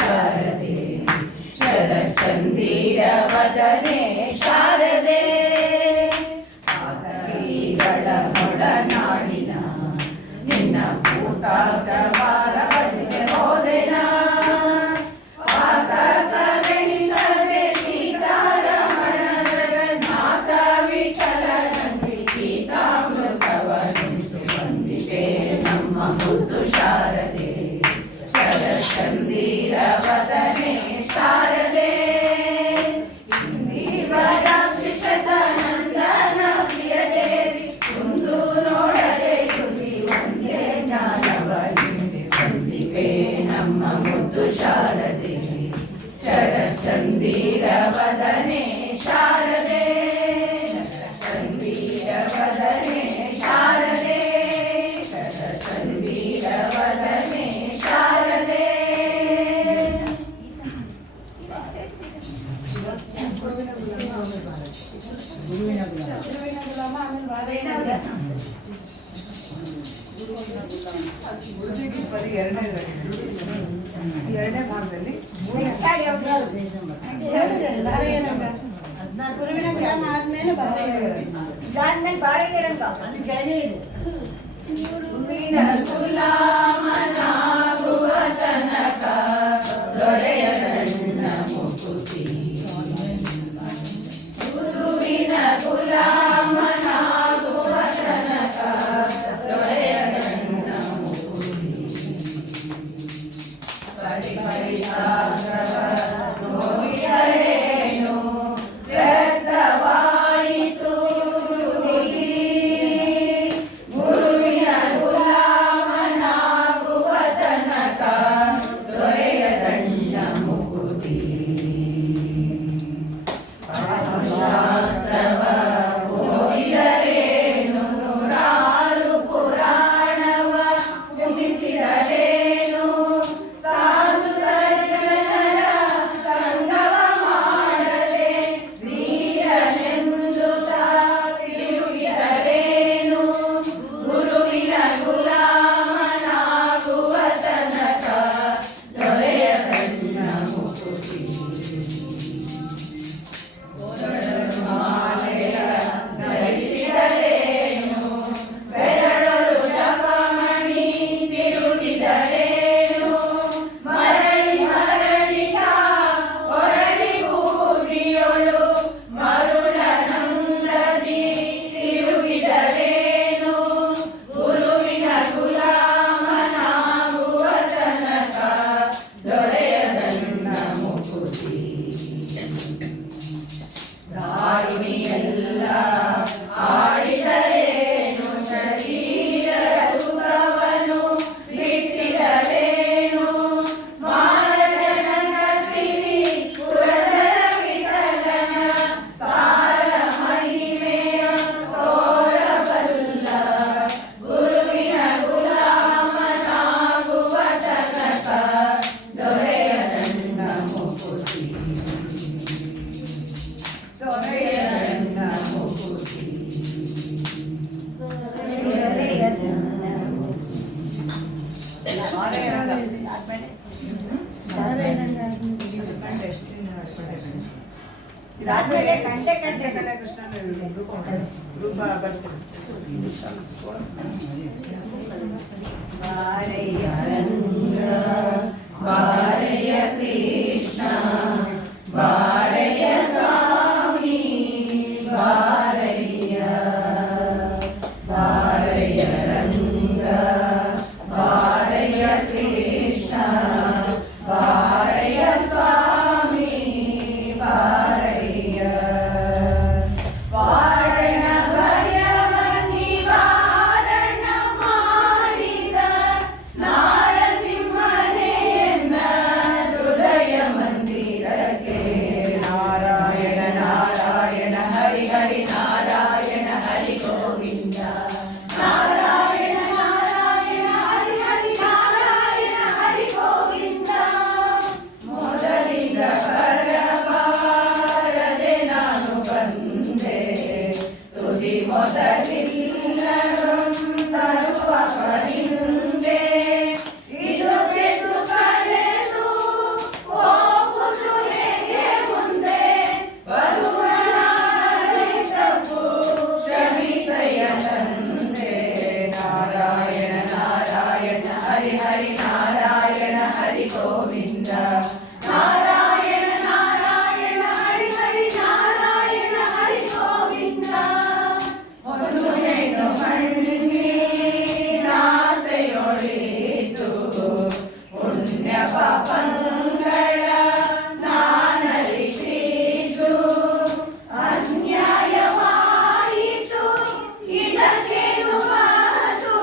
ಶಾರದೆ ಶರಚಂದಿರವದನೆ ಶಾರದೆ ಆತಗಿಗಳ ಮೊಡನಾಡಿನ ನಿನ್ನ ಭೂತಾಜವಾರ ಭಜಿಸೆ ಹೋದೆನ ಆತಸವೆಣಿಸದೆ ಸೀತಾರಮಣ ಜಗನ್ನಾಥ ವಿಠಲನಂದಿ ಗೀತಾಮೃತವನಿಸು ವಂದಿಪೆ ನಮ್ಮ ಮುದ್ದು ಶಾರದೆ ಶರಚಂದಿರವದನೆ ಶಾರದೆ ಇಂದಿವರಾಕ್ಷಿಷತನಂದನ ಪ್ರಿಯದೇವಿ ಕುಂದು ನೋಡದೆ ತುದಿ ಒಂದೇ ಜ್ಞಾನವ ಹಿಂದೆ ಸಂದಿಪೆ ನಮ್ಮ ಮುದ್ದು ಶಾರದೆ ಶರಚಂದಿರವದನೆ ಶಾರದೆ ಶರಚಂದಿರವದನೆ ಶಾರದೆ ಶರಚಂದಿರವದನೆ ಶಾರದೆ ಎರಡನೇ ಭಾಗದಲ್ಲಿ ಗುಲಾಮನಾಗುವ ತನಕ ದೊರೆಯದಣ್ಣ ಮುಕುತಿ ಗುರುವಿನ ಗುಲಾಮನಾಗುವ ತನಕ ದೊರೆಯದಣ್ಣ ಮುಕುತಿ ನೋಡಿದರೇನು ವ್ಯರ್ಥವಾಯಿತು ಗುರುವಿನ ಗುಲಾಮನಾಗುವ ತನಕ ದೊರೆಯದಣ್ಣ ಮುಕುತಿ ಶಾಸ್ತ್ರವ ಓದಿದರೇನು ನೂರಾರು ಪುರಾಣವ ಮುಗಿಸಿದರೇನು ಸಾಧು ಸಜ್ಜನರ ಸಂಗವ ಮಾಡದೆ ಧೀರನೆಂದು ತಿರುಗಿದರೇನು ಗುರುವಿನ ಗುಲಾಮನಾಗುವ ತನಕ ದೊರೆಯದಣ್ಣ ಮುಕುತಿ ಮಾಲೆಯ ಧರಿಸಿದರೇನು ಬೆರಳು ಜಪಮಣಿ ತಿರುಗಿದರೇನು ಮರಳಿ ಮರಳಿಗ ಹೊರಳಿ ಬೂದಿಯೊಳು ಮರುಳನಂದದಿ ತಿರುಗಿದರೇನು ಗುರುವಿನ ಗುಲಾಮನಾಗುವ ತನಕ ದೊರೆಯದಣ್ಣ ಮುಕುತಿ ದಾರುಣಿಯೆಲ್ಲ ಆಡಿದರೇನು ಶರೀರ ಸುಖವನ್ನು ಬಿಟ್ಟಿದರೇನು ಮಾರಜನಕ ಸಿರಿ ಪುರದರ ವಿಠಲನ ಸಾರ ಮಹಿಮೆಯ ತೋರಬಲ್ಲ ಗುರುವಿನ ಗುಲಾಮನಾಗುವ ತನಕ ದೊರೆಯದಣ್ಣ ಮುಕುತಿ ದೊರೆಯದಣ್ಣ ಮುಕುತಿ ಇದಾದ್ಮೇಲೆ ಕಂಟೆ ಕೃಷ್ಣ ರೂಪ ಬರ್ತದೆ. ಬಾರಯ್ಯ ರಂಗ ಬಾರಯ್ಯ ಕೃಷ್ಣ ಬಾರಯ್ಯ ಸ್ವಾಮಿ ಬಾರಯ್ಯ ಬಾರಯ್ಯ ರಂಗ ಬಾರಯ್ಯ ಕೃಷ್ಣ ಬಾರಯ್ಯ ಸ್ವಾಮಿ ಬಾರಯ್ಯ ವಾರಣ ಭಯವ ನಿವಾರಣ ಮಾಡಿದ ನಾರಸಿಂಹನೆಯನ್ನ ಗೋವಿಂದ ನಾರಾಯಣ ನಾರಾಯಣ ಹರಿ ಹರಿ ನಾರಾಯಣ ಹರಿ ಗೋವಿಂದ ಒಂದು ಹೆಣ್ಣು ಮಣ್ಣಿಗೆ ನಾಸೆಯೊಳಿತು ಪುಣ್ಯ ಪಾಪಗಳ ನಾನರಿತು ಅನ್ಯಾಯವಾಯಿತು ಇದಕ್ಕೇನು ಮಾತು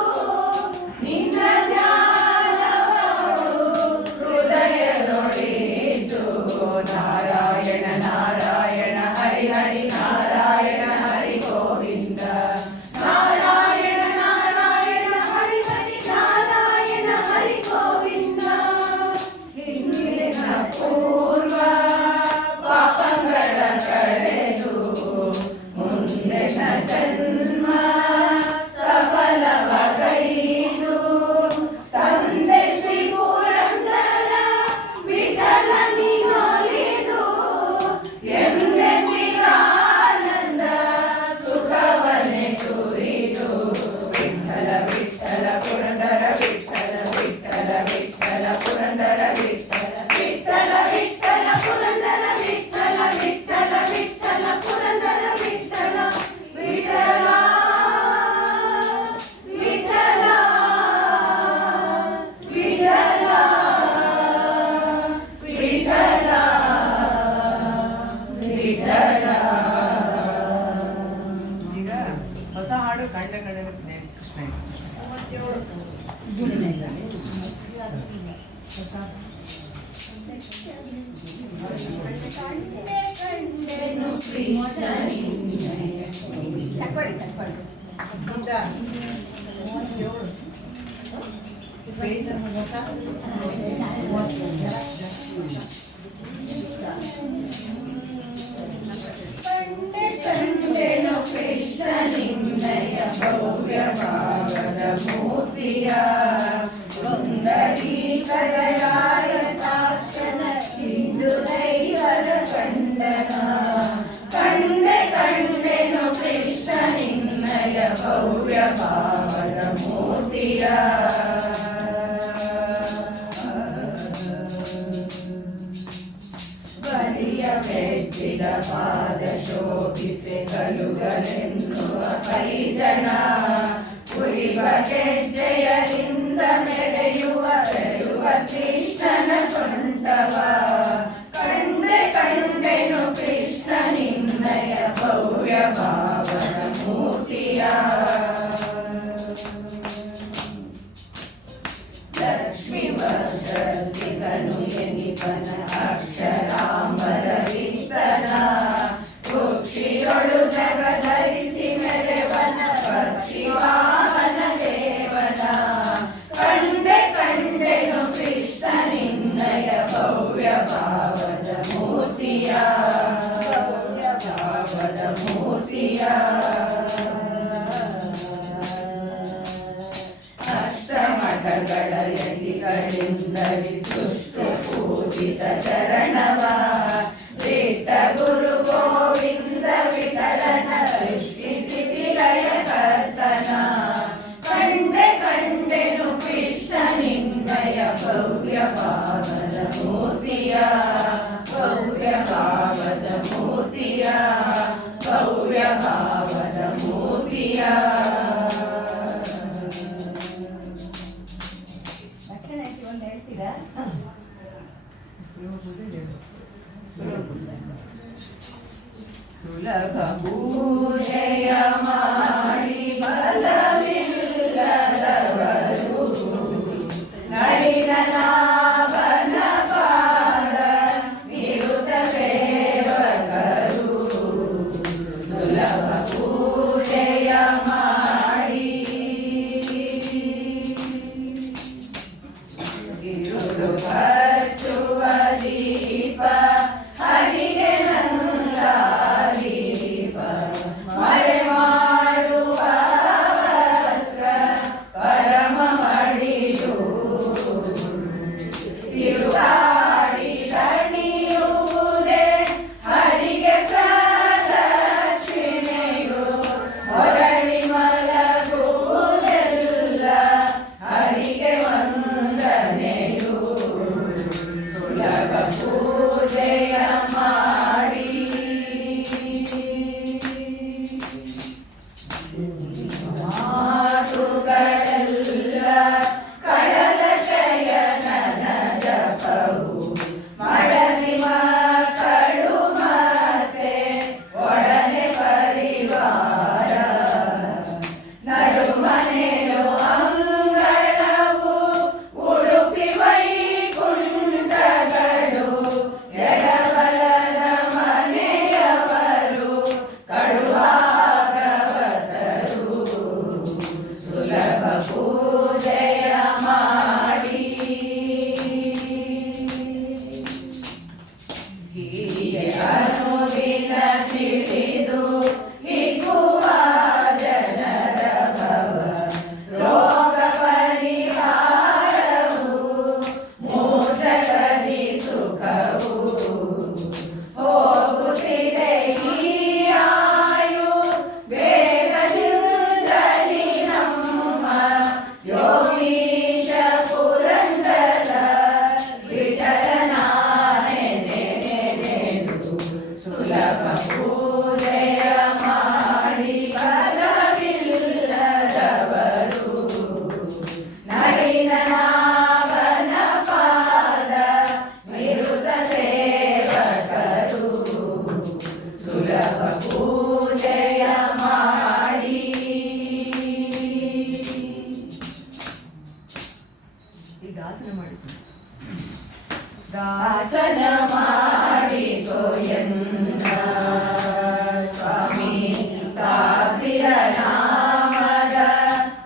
ನಿನ್ನ ಧ್ಯಾನವು ಹೃದಯದೊಳಿತು ನಾರಾಯಣ ನಾರಾಯಣ ಹರಿ ಹರಿ ನಾರಾಯಣ ಹರಿ ಗೋವಿಂದ ನಾರಾಯಣ ನಾರಾಯಣ ಹರಿ ಹರಿ ನಾರಾಯಣ ಹರಿ ಗೋವಿಂದ ಹಿಂದಿನ ಪೂರ್ವ ಪಾಪಗಳ ಕಳೆದು ಮುಂದಿನ ಜನ್ಮ ಸಫಲವಾಗೈದು ತಂದೆ ಶ್ರೀ ಪುರಂದರ ವಿಠಲನಿಗೊಲಿದು ಎಂದೆಂದಿಗಾನಂದ ಸುಖವನ್ನೇ ಸುರಿದು ವಿಠಲ ವಿಠಲ ಪುರಂದರ ವಿಠಲ ವಿಠಲ ವಿಠಲ ಪುರಂದರ ವಿಠಲ ವಿಠಲ ವಿಠಲ ಪುರಂದರ ವಿಠಲ ವಿಠಲ ವಿಠಲ ಪುರಂದರ ವಿಠಲ ವಿಠಲ ವಿಠಲ ವಿಠಲ ವಿಠಲ ವಿಠಲ. ಈಗ ಹೊಸ ಹಾಡು ಕಂಡ ಕಡೆಗೆ ಕೃಷ್ಣ ಕಂಡೆನು ಕೃಷ್ಣನಿನ್ನಯ ಕಂಡೆನು ಕೃಷ್ಣನಿನ್ನಯ ಭವ್ಯ ಭಾವದ ಮೂರ್ತಿಯ ಸುಂದರೀಕರಾಯ ತಾಕ್ಷಣ ಇಂದು ದೈವದ ಕಂಡನ ಕಂಡೆ ಕಂಡೆನು ಕೃಷ್ಣನಿನ್ನಯ ಭವ್ಯ ಭಾವದ ಮೂರ್ತಿಯ ಬಲಿಯ ಮೆಚ್ಚಿದ ಪಾದ ಶೋಭಿಸೆ ಕಲುಗಲೆನ್ನುವ ಕೈಜನ ಉರಿವ ಗೆಜ್ಜೆಯರಿಂದ ಮೆರೆಯುವ ಕೃಷ್ಣನ ಸೊಂಟವ ಕಂಡೆ ಕಂಡೆನು ಕೃಷ್ಣನಿನ್ನಯ ಭವ್ಯ ಭಾವದ ಮೂರ್ತಿಯ ಲಕ್ಷ್ಮೀ ವರ್ಷಿಗನು ಎನಿಪನ ಅಕ್ಷರಾಂಬರ ವಿತ್ತನ ಕುಕ್ಷಿಯೊಳು ಜಗಧರಿಸಿ ಮೆರೆವನ ಪಕ್ಷಿ ವಾಹನ ದೇವನ ಕಂಡೆ ಕಂಡೆನು ಕೃಷ್ಣನಿನ್ನಯ ಭವ್ಯ ಭಾವದ ಮೂರ್ತಿಯ ಭವ್ಯ ಭಾವದ ಮೂರ್ತಿಯ ಅಷ್ಟಮಠಗಳ ಯತಿಗಳಿಂದಲಿ ಸುಷ್ಟು ಪೂಜಿತ ಚರಣವ ಬಿಟ್ಟ ಗುರು ಗೋವಿಂದ ವಿಠಲನ ಸೃಷ್ಟಿಸಿ ಲಯ ಕರ್ತನ ಕಂಡೆ ಕಂಡೆನು ಕೃಷ್ಣನಿನ್ನಯ ಭವ್ಯ ಭಾವದ ಮೂರ್ತಿಯ ಭವ್ಯ ಭಾವದ ಮೂರ್ತಿಯ ಭವ್ಯ ಭಾವದ ಮೂರ್ತಿಯ. ಸುಲಭ ಪೂಜೆಯ ಮಾಡಿ ಬಲವಿಲ್ಲದವರು ನಳಿನ ನಾಭನ ಪಾದ ನಿರುತ ಸೇವಕರು ಸುಲಭ ಪೂಜೆಯ ಮಾಡಿ ಇರುಳು ಹಚ್ಚುವ ದೀಪ ಹರಿಗೆ ನನ್ನ ದೀಪ ಮರೆ ಮಾಡುವ ಪೂಜೆಯ ಮಾಡಿ ಮಾತುಗಳೆಲ್ಲ ಕಡಲ ಶಯನನ ಜಪವು ಮಡಲಿ ಮಕ್ಕಳು ಮತ್ತೆ ಒಡನೆ ಪರಿವಾರ ನಡುಮನೆಯು ಅಂಗಳವು ಉಡುಪಿ ವೈಕುಂಠಗಳು ಎಡಬಲದ ಮನೆಯವರು ಕಡುವಾಗವದರು ಸುಲಭ ಪೂಜೆಯ ಮಾಡಿ ಹೀಗೆ ಅನುದಿನ ತಿಳಿದು ಹಿಗ್ಗುವ ಜನರ ಭವ ರೋಗ ಪರಿಹಾರವು ಮೋಕ್ಷದಲ್ಲಿ ಸುಖವು ಹೋಗುತ್ತಿದೆ ಈ ಆಯು ಬೇಗದಿಂದಲಿ ನಮ್ಮ ಯೋಗೀಶ ಪುರಂದರ ವಿಠಲನ ನೆನೆದು ಸುಲಭ ಪೂಜೆಯ ಮಾಡಿ ಫಲವಿಲ್ಲದವರು ನಳಿನಾಭನ ಪಾದ ನಿರುತ ಸೇವಕರು ಸುಲಭ ಪೂಜೆಯ ಮಾಡಿ ಈಗ ಆಸನ ಮಾಡಿದ್ರು ದಾಸನ ಮಾಡಿಕೋ ಎನ್ನ ಸ್ವಾಮಿ ಸಾಸಿರ ನಾಮದ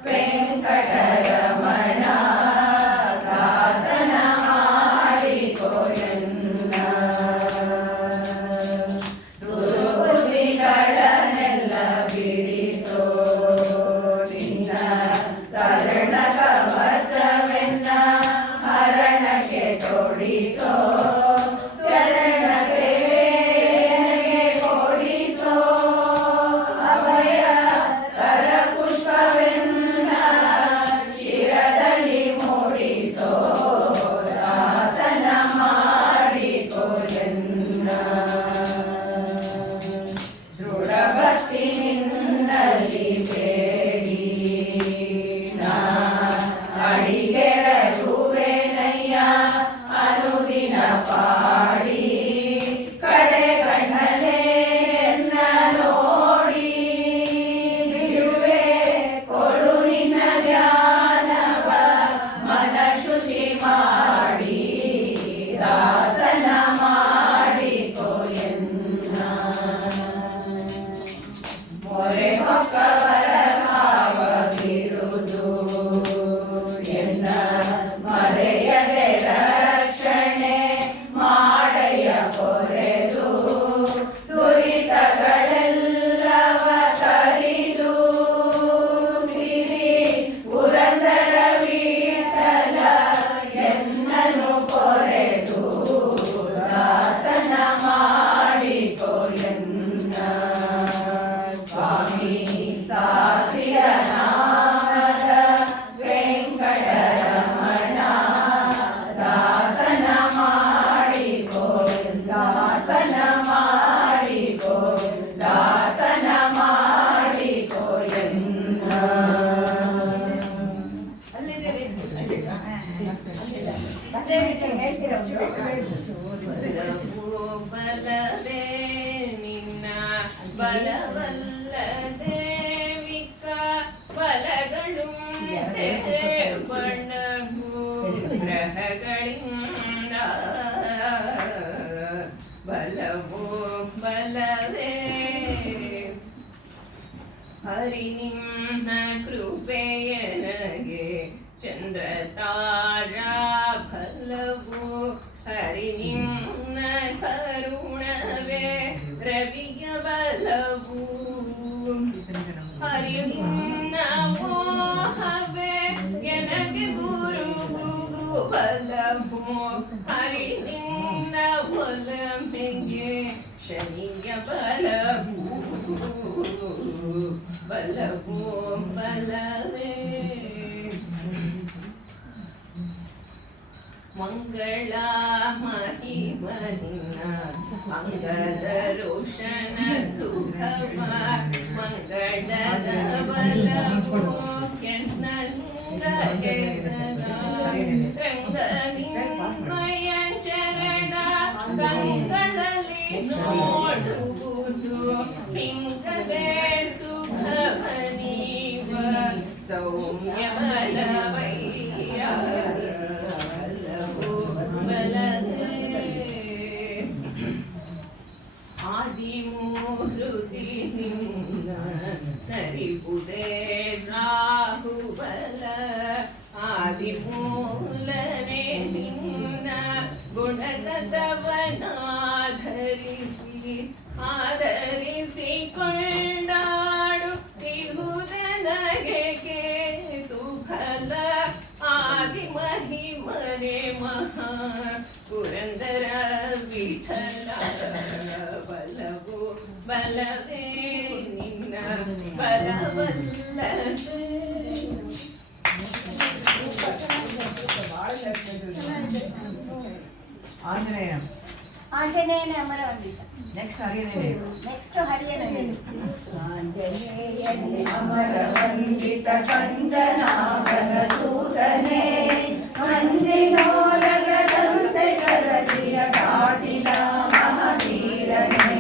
ವೆಂಕಟರಮಣ ದಾಸನ ಮಾಡಿಕೋ ಎನ್ನ ದುರ್ಬುದ್ಧಿಗಳನ್ನೆಲ್ಲ ಬಿಡಿಸೋ ನಿನ್ನ ಕರ್ಣ ಕವಚವೆನ್ನ ಹರಣಕ್ಕೆ ತೊಡಿಸೋ ಚರಣ ಸೇವೆಗೆ ಕೊಡಿಸೋ ಅಭಯ ಕರ ಪುಷ್ಪವೆನ್ನ ಶಿರದಲ್ಲಿ ಮೂಡಿಸೋ ದಾಸನ ಮಾಡಿಕೋ ಎನ್ನ ದೃಢ ಭಕ್ತಿನಿಂದಲಿ ಬೇಡಿ ನಾ ಅಡಿಗೆರುವೆನಯ್ಯ ಅನುದಿನ ಪಾಡಿ ಕಡೆ ಕಣ್ಣನೆ ಎನ್ನ ನೋಡಿ ಬಿಡುವೆ ಕೊಡು ನಿನ್ನ ಧ್ಯಾನವ ಮನ ಶುಚಿ ಮಾಡಿ ದಾಸನ ಮಾಡಿಕೋ ಎನ್ನ ಮೊರೆ ಹೊಕ್ಕವರ ಭಾವ ಬಿರುದು ಎನ್ನ ಮರೆಯದೆ ರಕ್ಷಣೆ ಮಾಡಯ್ಯ ಕೊರೆದು ದುರಿತಗಳೆಲ್ಲವ ತರಿದು ಸಿರಿ ಪುರಂದರ ವಿಠಲ ಎನ್ನನು ಕೊರೆದು ದಾಸನ ಮಾಡಿಕೋ ಎನ್ನ ಸ್ವಾಮಿ ಸಾಸಿಯ ನಾಮದ ವೆಂಕಟರಮಣ ದಾಸನ ಮಾಡಿಕೋ ದಾಸನ ಮಾಡಿಕೋ ದಾಸನ ಮಾಡಿಕೋ ಎನ್ನ ಬಲವೇ ನಿನ್ನ ಬಲವಲ್ಲದೆ ಮಿಕ್ಕ ಬಲಗಳು ಬಣ್ಣವು ಗ್ರಹಗಳಿಂದ ಬಲವು ಬಲವೇ ಹರಿ ನಿನ್ನ ಕೃಪೆಯನಗೆ ಚಂದ್ರ ತಾರಾ ಫಲವು ಹರಿ ನಿನ್ನ ಕರುಣವೇ ರವಿಯ ಬಲವು ಹರಿ ನಿನ್ನ ಮೋಹವೇ ಎನಗೆ ಗುರು ಬಲವು ಹರಿ ನಿನ್ನ ಒಲಮೆಗೆ ಶನಿಯ ಬಲವು ಬಲವು ಬಲವೇ ಮಂಗಳ ಮಹಿಮ ನಿನ್ನ ಅಂಗದ ರೋಷಣ ಸುಖವ ಮಂಗಳದ ಬಲವು ಕೆನ್ನಂದ ಕೆಸರ ರಂಗ ನಿನ್ನಯ ಚರಣ ಕಂಗಳಲ್ಲಿ ನೋಡುವುದು ಹಿಂಗವೇ ಸುಖವ ನೀವ ಸೌಮ್ಯ ಬಲವಯ್ಯ ಆದಿಮೂರ್ತಿ ನಿನ್ನ ನರಿಪುದೇ ರಾಹುಬಲ ಆದಿಮೂಲನೆ ನಿನ್ನ ಗುಣಗತವನಾಧರಿಸಿ ಆಧರಿಸಿ ಕೊಂಡಾಡು ತಿಹುದನಗೆ ಕೇತು ಫಲ ಆದಿಮಹಿಮನೆ ಮಹಾ ಪುರಂದರ ವಿಠಲ ಬಲವು ಬಲವೇ ನಿನ್ನ ಬಲವಲ್ಲವೇ ಆಂಜನೇಯ ಆಂಜನೇಯನೇ ಅಮರವಂದಿತ. ನೆಕ್ಸ್ಟ್ ಹರಿಯನೇ ನೆಕ್ಸ್ಟ್ ಹರಿಯನೇ ಆಂಜನೇಯನೇ ಅಮರವಂದಿತ ಕಂದನಾಭನ ಸೂತನೇ ಮಂಜಿನೋಲಗದಂತೆ ಕರದಿಯ ದಾಟಿದ ಮಹಾವೀರನೇ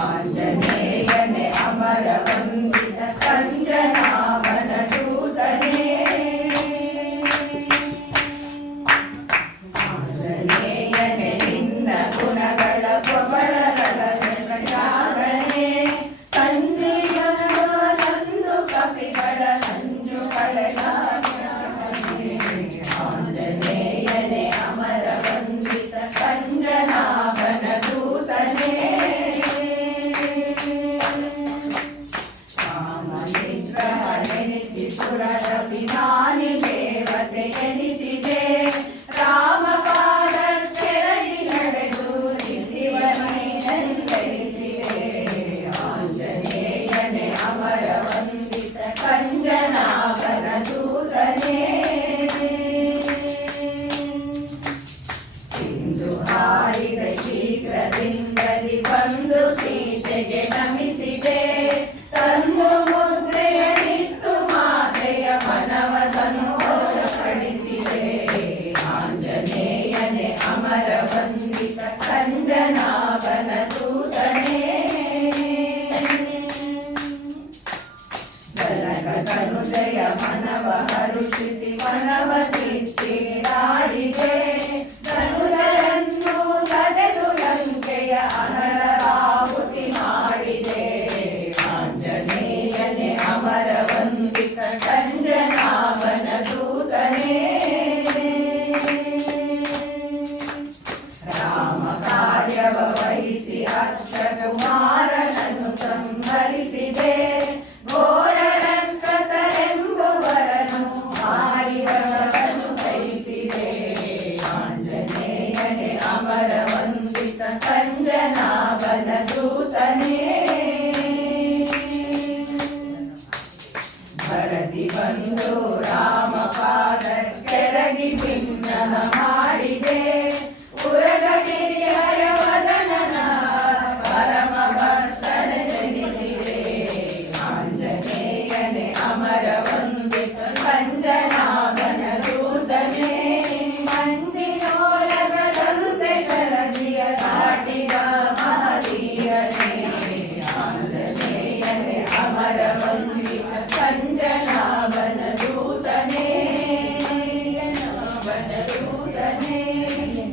ಆಂಜನೇಯನೇ ಅಮರವಂದಿತ ಕಂದನಾಭನ ಸೂತನೇ ಆಂಜನೇಯನೇ ನಿನ್ನ ಗುಣಗಳ ಪ್ರಬಲರೇ ಸಂಜೀವನ ಸಂದು ಕಪಿಗಳ ಸಂಜು ಕಳೆದ ಆಂಜನೇಯನೇ ಅಮರವಂದಿತ ಕಂಜನಾಭನ ದೂತನೇ ರಾಮನಿಗ್ರಹನೆನಿಸಿ ಸುರರ ವಿಧಾನಿ ದೇವತೆ ಎನಿಸಿದೆ ರಾಮಪಾದ ಕೆಳಗಿ ನಡೆದು ಶಿವನೆನಿಸಿದೆ ಆಂಜನೇಯನೇ ಅಮರವಂದಿತ ಕಂಜನಾಭನ ದೂತನೇ ಸಿಂಧು ಹಾರಿದ ಶೀಘ್ರದಿಂದಲಿ ಬಂದು ಸೀತೆಗೆ ನಮಿಸಿದೆ ತಂದು ಮುದ್ರೆಯ ನಿತ್ತು ಮಾತೆಯ ಮನವ ಸಂತೋಷಪಡಿಸಿದೆ ಆಂಜನೇಯನೇ ಅಮರವಂದಿತ ಕಂಜನಾಭನ ದೂತನೇ ಜನಕತನುಜಯ ಮನವ ಹರುಷಿಸಿ ಮನವ ಕಿತ್ತಿರಾಡಿದೆ ಧನುಜರನ್ನು ತಡೆದು ಲಂಕೆಯ ಅನರಾಹುತಿ ಮಾಡಿದೆ ಆಂಜನೇಯನೇ ಅಮರವಂದಿತ ಕಂಜನಾಭನ ದೂತನೇ ರಾಮ ಕಾರ್ಯವ ವಹಿಸಿ ಅಕ್ಷಕುಮಾರನನ್ನು ಸಂಹರಿಸಿದೆ ಘೋರ ರಕ್ಕಸರೆಂಬುವರನು ಮಾರಿದವರನ್ನು ಜಯಿಸಿದೆ ಆಂಜನೇಯನೇ ಅಮರವಂದಿತ ಕಂಜನಾಭನ ದೂತನೇ ಭರತಿ ಬಂದು ರಾಮ ಪಾದ ಕೆಳಗಿ ಭಿನ್ನನ ಮಾಡಿದೆ ಉರಗಗಿರಿಯ ವದನನ ಪರಮ ಭಕ್ತನೆ ಜನಿಸಿದೆ ಆಂಜನೇಯನೇ ಅಮರವಂದಿತ ಕಂಜನಾಭನ ದೂತನೇ ಮಂಜಿನೋಲಗದಂತೆ ಕರದಿಯ ದಾಟಿದ ಮಹಾವೀರನೇ ಆಂಜನೇಯನೇ ಅಮರವಂದಿತ ಕಂಜನಾಭನ ದೂತನೇ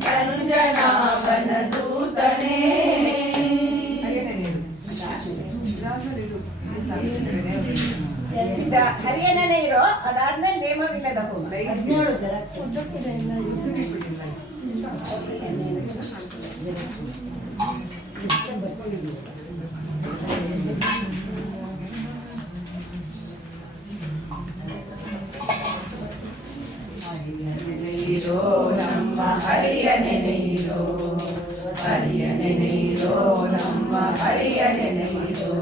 ಕಂಜನಾಭನ ದೂತನೇ ಹರಿಯನೇ ಇರೋ ಅದಾದ್ಮೇಲೆ ನೇಮವಿಲ್ಲದ ಹೋಮ ನೀರೋ ನಮ್ಮ ಹರಿಯನೆ ನೀರೋ ಹರಿಯನೆ ನೀರೋ ನಮ್ಮ ಹರಿಯನೆ ನೀರೋ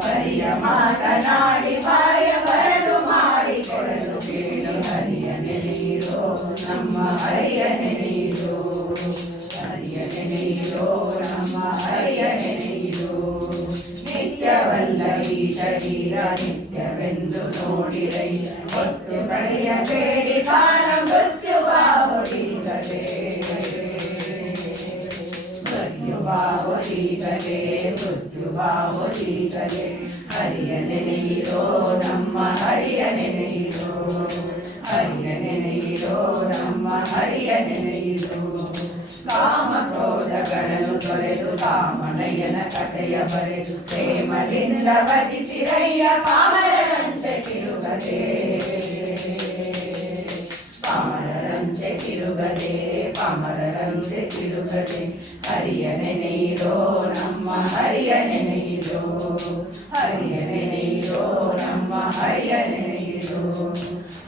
ಹರಿಯ ಮಾತನಾಡಿ ಬಾಯ ಬರಡು ಮಾಡಿ ಕೊಡಲು ಕೇಳು ಹರಿಯನೆ ನೀರೋ ನಮ್ಮ ಹರಿಯನೆ ನೀರೋ ಹರಿಯನೆ ನೆನೆಯಿರೋ ನಮ್ಮ ಹರಿಯ ನೆನೆಯಿರೋ ನಿತ್ಯವಲ್ಲ ಈ ಶರೀರ ನಿತ್ಯವೆಂದು ನೋಡಿರೈ ಹೊತ್ತು ಕಳೆಯಬೇಡಿ ಕಾಲ ಮೃತ್ಯು ಬಾವೊಲಿಗಲೇ ಮೃತ್ಯು ಬಾವೊಲಿಗಲೇ ಮೃತ್ಯು ಬಾವೊಲಿಗಲೇ ಹರಿಯ ನೆನೆಯಿರೋ ನಮ್ಮ ಹರಿಯ ನೆನೆಯಿರೋ ಹರಿಯ ನೆನೆಯಿರೋ ನಮ್ಮ ಹರಿಯ ನೆನೆಯಿರೋ ಕಾಮ ಕ್ರೋಧಗಳನ್ನು ತೊರೆದು ಕಾಮನಯನ ಕಥೆಯ ಬರೆದು ಪ್ರೇಮದಿಂದ ಭಜಿಸಿರಯ್ಯ ಪಾಮರರಂತೆ ತಿರುಗದೆ ಪಾಮರರಂತೆ ತಿರುಗದೆ ಪಾಮರರಂತೆ ತಿರುಗದೆ ಹರಿಯ ನೆನೆಯಿರೋ ನಮ್ಮ ಹರಿಯ ನೆನೆಯಿರೋ ಹರಿಯ ನೆನೆಯಿರೋ ನಮ್ಮ ಹರಿಯ ನೆನೆಯಿರೋ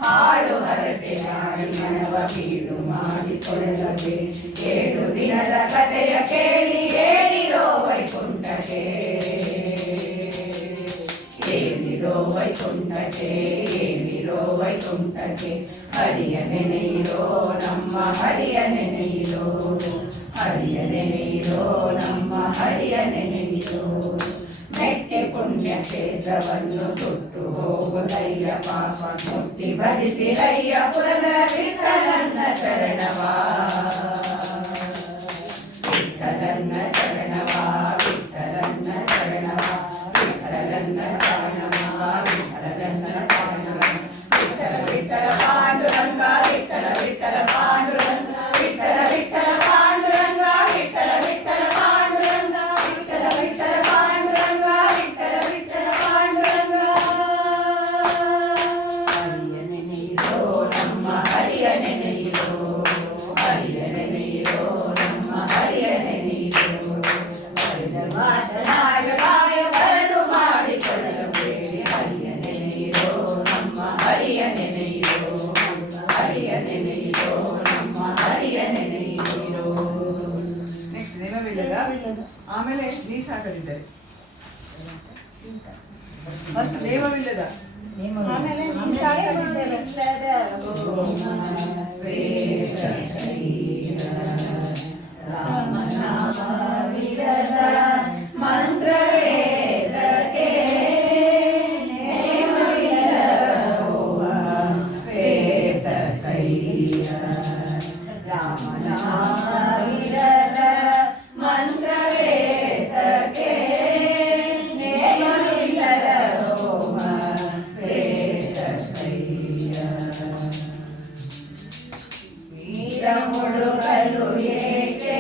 ಹಾಡು ಹರಟೆ ಹಾಡಿ ಮನವ ಬೀಡು ಮಾಡಿ ಕೊಡಲದೆ 7 ದಿನದ ಕಥೆಯ ಕೇಳಿ ಹೇಳಿರೋ ವೈಕುಂಠಕ್ಕೆ ಹೇಳಿರೋ ವೈಕುಂಠಕ್ಕೆ ಹೇಳಿರೋ ವೈಕುಂಠಕ್ಕೆ ಹರಿಯ ನೆನೆಯಿರೋ ನಮ್ಮ ಹರಿಯ ನೆನೆಯಿರೋ ಹರಿಯ ನೆನೆಯಿರೋ ನಮ್ಮ ಹರಿಯ ನೆನೆಯಿರೋ ಮೆಟ್ಟಿ ಪುಣ್ಯ ಕ್ಷೇತ್ರವನ್ನು ಸುಟ್ಟು ಹೋಗುದಯ್ಯ ಪಾಪ ಮುಟ್ಟಿ ಭಜಿಸಿರಯ್ಯ ಪುರದ ವಿಠಲನ್ನ ಚರಣವಾ ವಿಠಲನ್ನ ಚರಣವಾ ವಿಠಲನ್ನ ಚರಣವಾ ವಿಠಲನ್ನ ಚರಣವಾ ವಿಠಲನ್ನ ಚರಣವಾ ವಿಠಲ ವಿಠಲ ಪಾಂಡುರಂಗ ವಿಠಲ ವಿಠಲ ಪಾಂಡುರಂಗ ವಿಠಲ ವಿಠಲ ಪಾಂಡುರಂಗ ವಿಠಲ ವಿಠಲ ಪಾಂಡುರಂಗ ವಿಠಲ ವಿಠಲ ಪಾಂಡುರಂಗ ವಿಠಲ ವಿಠಲ ಪಾಂಡುರಂಗ ಹರಿಯ ನೆನೆಯಿರೋ ನಮ್ಮ ಹರಿಯ ನೆನೆಯಿರೋ ಹರಿಯ ನೆನೆಯಿರೋ ನಮ್ಮ ಹರಿಯ ನೆನೆಯಿರೋ ಹರಿದ ಮಾತನಾಡಲಾಯ ಬರಡು ಮಾಡಿಕೊಳ್ಳಬೇಡಿ ಹರಿಯ ನೆನೆಯಿರೋ ನಮ್ಮ ಹರಿಯ ನೆನೆಯಿರೋ ಹರಿಯ ನೆನೆಯಿರೋ ನಮ್ಮ ಹರಿಯ ನೆನೆಯಿರೋ ನೆಕ್ಸ್ಟ್ ನೇಮವಿಲ್ಲದ ಆಮೇಲೆ ನೀರು ಸಾಕದಿದ್ದಾರೆ ಮತ್ತು ನೇಮವಿಲ್ಲದ ರಾಮನಾಮವಿರದ ಮಂತ್ರವೇದಕ್ಕೆ ನೇಮವಿಲ್ಲದೋವ ವೇದ ಕೈಯ ರಾಮನಾಮವಿರದ ಮಂತ್ರವೇದಕ್ಕೆ ನೇಮವಿಲ್ಲದೋವ ವೇದ ಕೈಯ ವೀರ ಮುಳುಗಲು ಏಕೆ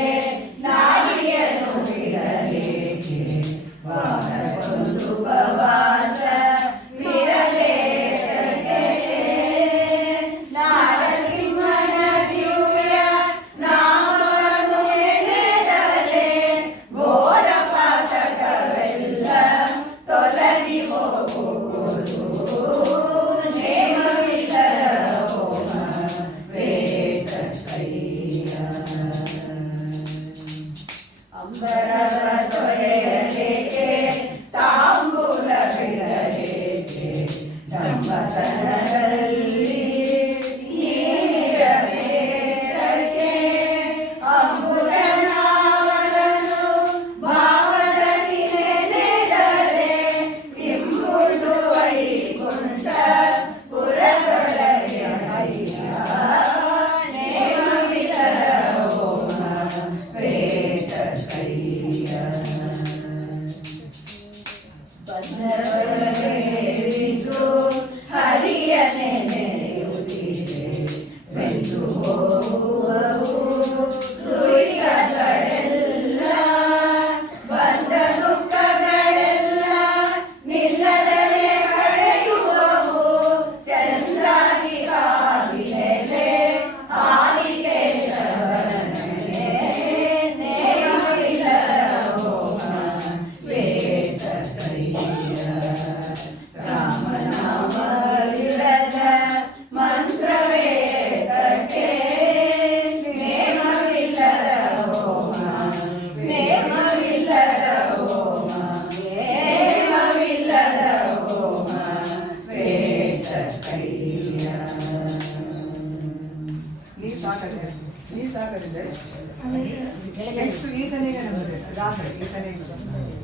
ನೆಕ್ಸ್ಟ್ ಈತನಿಗೆ ನಮ್ಮದೇ ರಾತ್ರಿ ಈತನಿಗೆ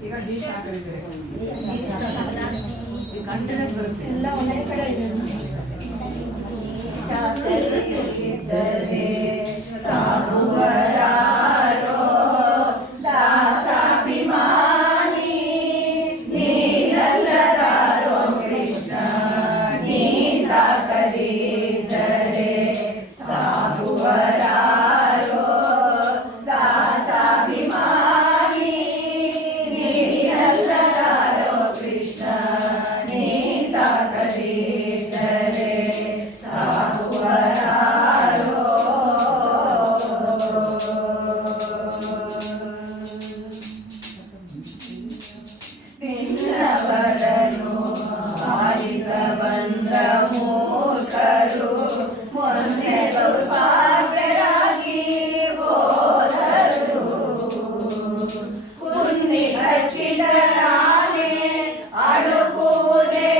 ಈಗ ಡಿ ಸಾಕರಿದ್ದಾರೆ ಕಂಟಿನ್ಯೂಸ್ ಬರುತ್ತೆ ಎಲ್ಲ ಒಂದೇ ಕಡೆ ಇದೆ. ಸಾಗುವರಾರೋ ದಾಸಾಭಿಮಾನಿ ನೀನಲ್ಲದಾರೋ ಕೃಷ್ಣ ನೀ ಸಾಕದಿದ್ದರೆ ಸಾಗುವರಾರೋ ದಾಸಾಭಿಮಾನಿ ನೀನಲ್ಲದಾರೋ ಕೃಷ್ಣ ನೀ ಸಾಕದಿದ್ದರೆ ಸಾಗುವರಾರೋ ನಿನ್ನವರನ್ನು ಆಡಿಸ ಬಂದ ಮೂರ್ಖರು ಮೊನ್ನೆ ದೌರ್ಭಾಗ್ಯರಾಗಿ ಹೋದರು. ಕುನ್ನಿ ಕಚ್ಚಿದ ಆನೆ ಅಡುಕುವುದೇ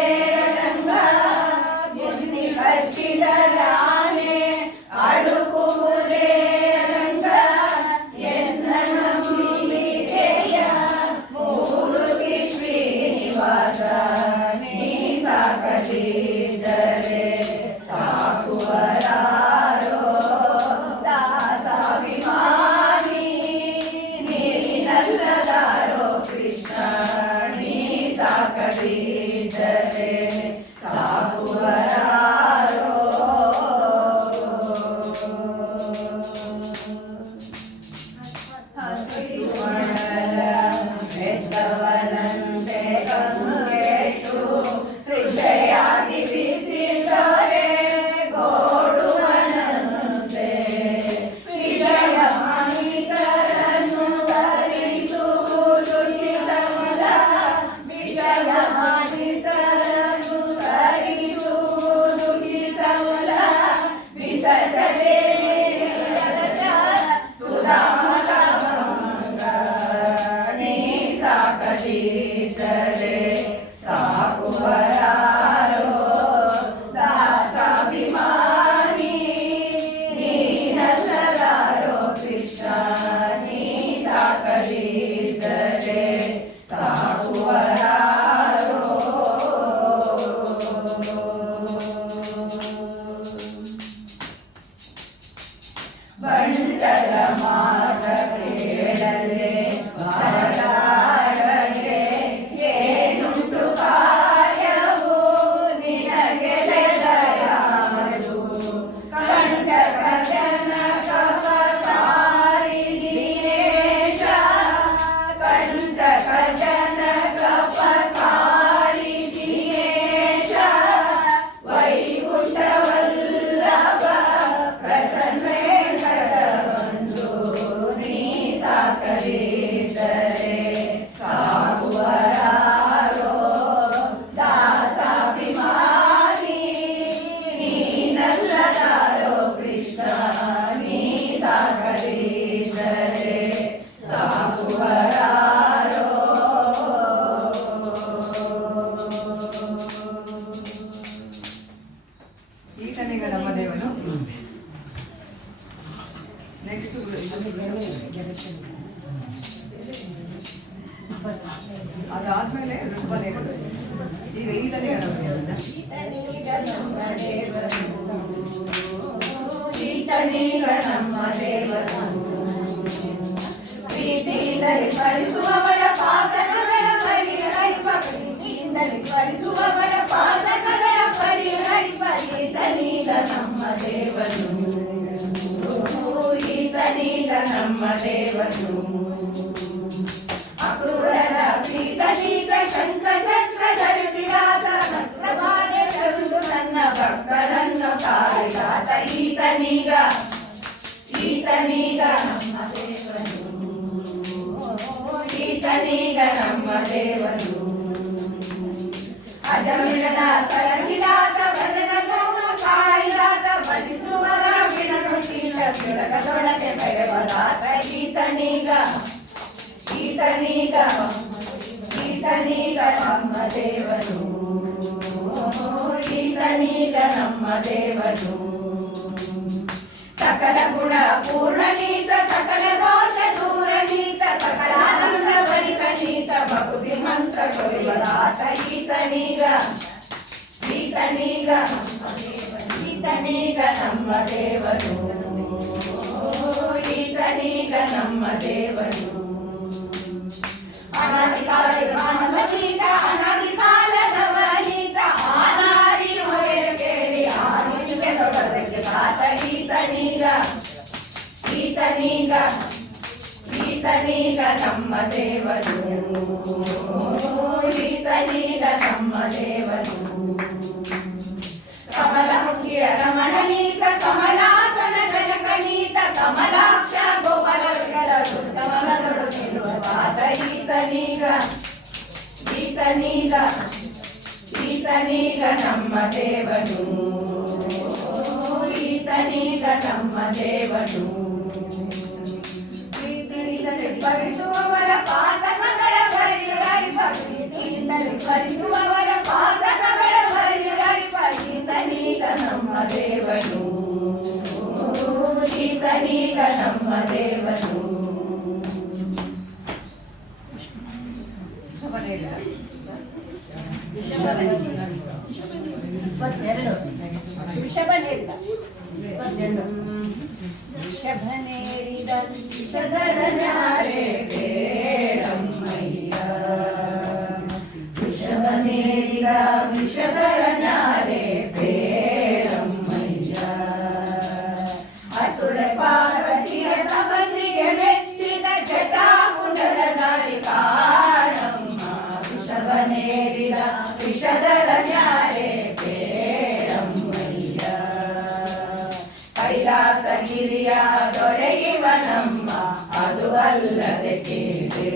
ರಂಗ ಕುನ್ನಿ ಕಚ್ಚಿದ ಆನೆ ಅಡುಕುವುದೇ ರಂಗ ಎನ್ನ ನಂಬಿಕೆಯ ಮೂರುತಿ ಶ್ರೀನಿವಾಸ ನೀ ಸಾಕದಿದ್ದರೆ ಸಾಕುವರಾರೋ ದಾಸಾಭಿಮಾನಿ ನೀನಲ್ಲದಾರೋ ಕೃಷ್ಣ ನೀ ಸಾಕದಿದ್ದರೆ ಸಾಕುವರಾರೋ ಹಸಿರುಮಣಲ ಬೆತ್ತವನಂತೆ ಗಂಗೆಟ್ಟು ತೃಷೆಯಾಗಿ ಬಿಸಿದರೆ ಗೋಡುವನಂತೆ ವಿಷಯ ಮಾನಿಕರನ್ನು ಧರಿಸುವುದು ಚಿತ್ತಮಲ ವಿಷಯ ಮಾನಿಕರನ್ನು ಧರಿಸುವುದು ಚಿತ್ತಮಲ ವಿಸರ್ಜನೆ ಸುಧಾಮಕ ನೀ ಸಾಕದಿದ್ದರೆ ಸಾಕುವರಾರೋ ದಾಸಾಭಿಮಾನಿ ನೀನಲ್ಲದಾರೋ ಕೃಷ್ಣ ನೀ ಸಾಕದಿದ್ದರೆ ಸಾಕುವರಾರೋ ಬಂಡರ ಮಾತ ಕೇಳಲೆ ಬಾರಲಾರದೆ ಏನುಂಟು ಕಾರ್ಯವು ನಿನಗೆ ದಯಾಳು ಕಂಟಕ ಜನಕ ಪಸಾರಿ ದಿನೇಶ ಕಂಟಕ ಜನಕ ಪಸಾರಿ ದಿನೇಶ ವೈಕುಂಠವಲ್ಲಭ ಪ್ರಸನ್ನ ವೆಂಕಟಬಂಧು ನೀ ಸಾಕದಿದ್ದರೆ ಸಾಗುವರಾರೋ ದಾಸಾಭಿಮಾನಿ ನೀನಲ್ಲದಾರೋ ಕೃಷ್ಣ ನೀ ಸಾಕದಿದ್ದರೆ ಸಾಗುವರಾರೋ ಈತನಿಗೆ ನಮ್ಮ ದೇವನು ನೆಕ್ಸ್ಟ್ ಅದಾದ್ಮೇಲೆ ಋಗ್ಮನೆಗಳು ಈಗ ಈತನಿಗೆ ನಮ್ಮ ದೇವನ ಈತನೀಗ ನಮ್ಮ ದೇವರು ಪ್ರೀತಿಯಿಂದಲೇ ಸ್ಮರಿಸುವವರ ಪಾತಕಗಳ ಪರಿಹರಿಸುವ ಪ್ರೀತಿಯಿಂದಲೇ ಸ್ಮರಿಸುವವರ ಪಾತಕಗಳ ಪರಿಹರಿಸುವ ಈತನೀಗ ನಮ್ಮ ದೇವನು ಈತನೀಗ ನಮ್ಮ ದೇವನು ಅಕ್ರೂರದ ಪ್ರೀತನೀಗ ಶಂಖ ಚಕ್ರ ಧರಿಸಿದಾತ ಪ್ರಭಾನೆ ತಂದು ನನ್ನ ಭಕ್ತನನ್ನು ಕಾರಿದಾತ ಈತನೀಗ ಈತನೀಗ ನಮ್ಮ ದೇವನು ಈತನೀಗ ನಮ್ಮ ದೇವನು ಅಜಮಿಳದ ಕಲಸಿದಾತ ಬದನ ಕಾರಿದಾತ ಬಲಿಸುವರ ಬಿಡನುಟ್ಟಿನ ಬೆಳಕದೊಳಗೆ ಬೆಳೆವದಾತ ಈತನೀಗ ಈತನೀಗ ಈತನೀಗ ನಮ್ಮ ದೇವನು ಈತನೀಗ ನಮ್ಮ ದೇವನು ಸಕಲ ಗುಣ ಪೂರ್ಣನೀತ ಸಕಲ ದೋಷ ದೂರ ದೇವನು ಈತನೀಗ ನಮ್ಮ ದೇವನು ಅನಾದಿ ಕಾಲದ ಅನಾದಿ ಕಾಲದವನೀತ ಆನಾರಿ ಹೊರೆಯ ಕೇಳಿ ಆನಿಗೆ ದೊಡ್ಡದಕ್ಕೆ ಆತ ಈತನೀಗ ಈತನೀಗ ಈತನೀಗ ನಮ್ಮ ದೇವನು ಈತನೀಗ ನಮ್ಮ ದೇವನು ಕಮಲಮುಖಿಯ ರಮಣನೀತ ಕಮಲಾಸನ ಜನಕನೀತ ಕಮಲಾಕ್ಷ ಗೋಪಾಲಗಳ ದುರ್ಗಮನಗಳು ನಿಲ್ಲುವ ಪಾದ ಈತನೀಗ ಈತನೀಗ ಈತನೀಗ ನಮ್ಮ ದೇವನು ಈತನೀಗ ನಮ್ಮ ದೇವನು ಭರಿಸುವವರ ಪಾತಕಗಳ ಭರಿಸುವವರ ಪಾತಕಗಳ ಈತನೀಗ ನಮ್ಮ ದೇವನು ಈತನೀಗ ನಮ್ಮ ದೇವನು ವೃಷಭನೇರಿದ ವಿಷಧರನಾರೆ ಬೇರಮ್ಮಯ್ಯ ವೃಷಭನೇರಿದ ವಿಷಧರನಾರೆ ಬೇರಮ್ಮಯ್ಯ ಅಸುರ ಪಾರ್ವತಿಯ ತಪಸ್ಸಿಗೆ ಮೆಚ್ಚಿದ ಜಟಾಮುಂಡಲಧಾರಿ ಕಾಣಮ್ಮ ವೃಷಭನೇರಿದ ವಿಷಧರನಾರೆ ಬೇರಮ್ಮಯ್ಯ ಕೈಲಾಸಗಿರಿಯ ದೊರೆಯುವನಮ್ಮ ಅದು ಅಲ್ಲದೆ ಕೇಳೆ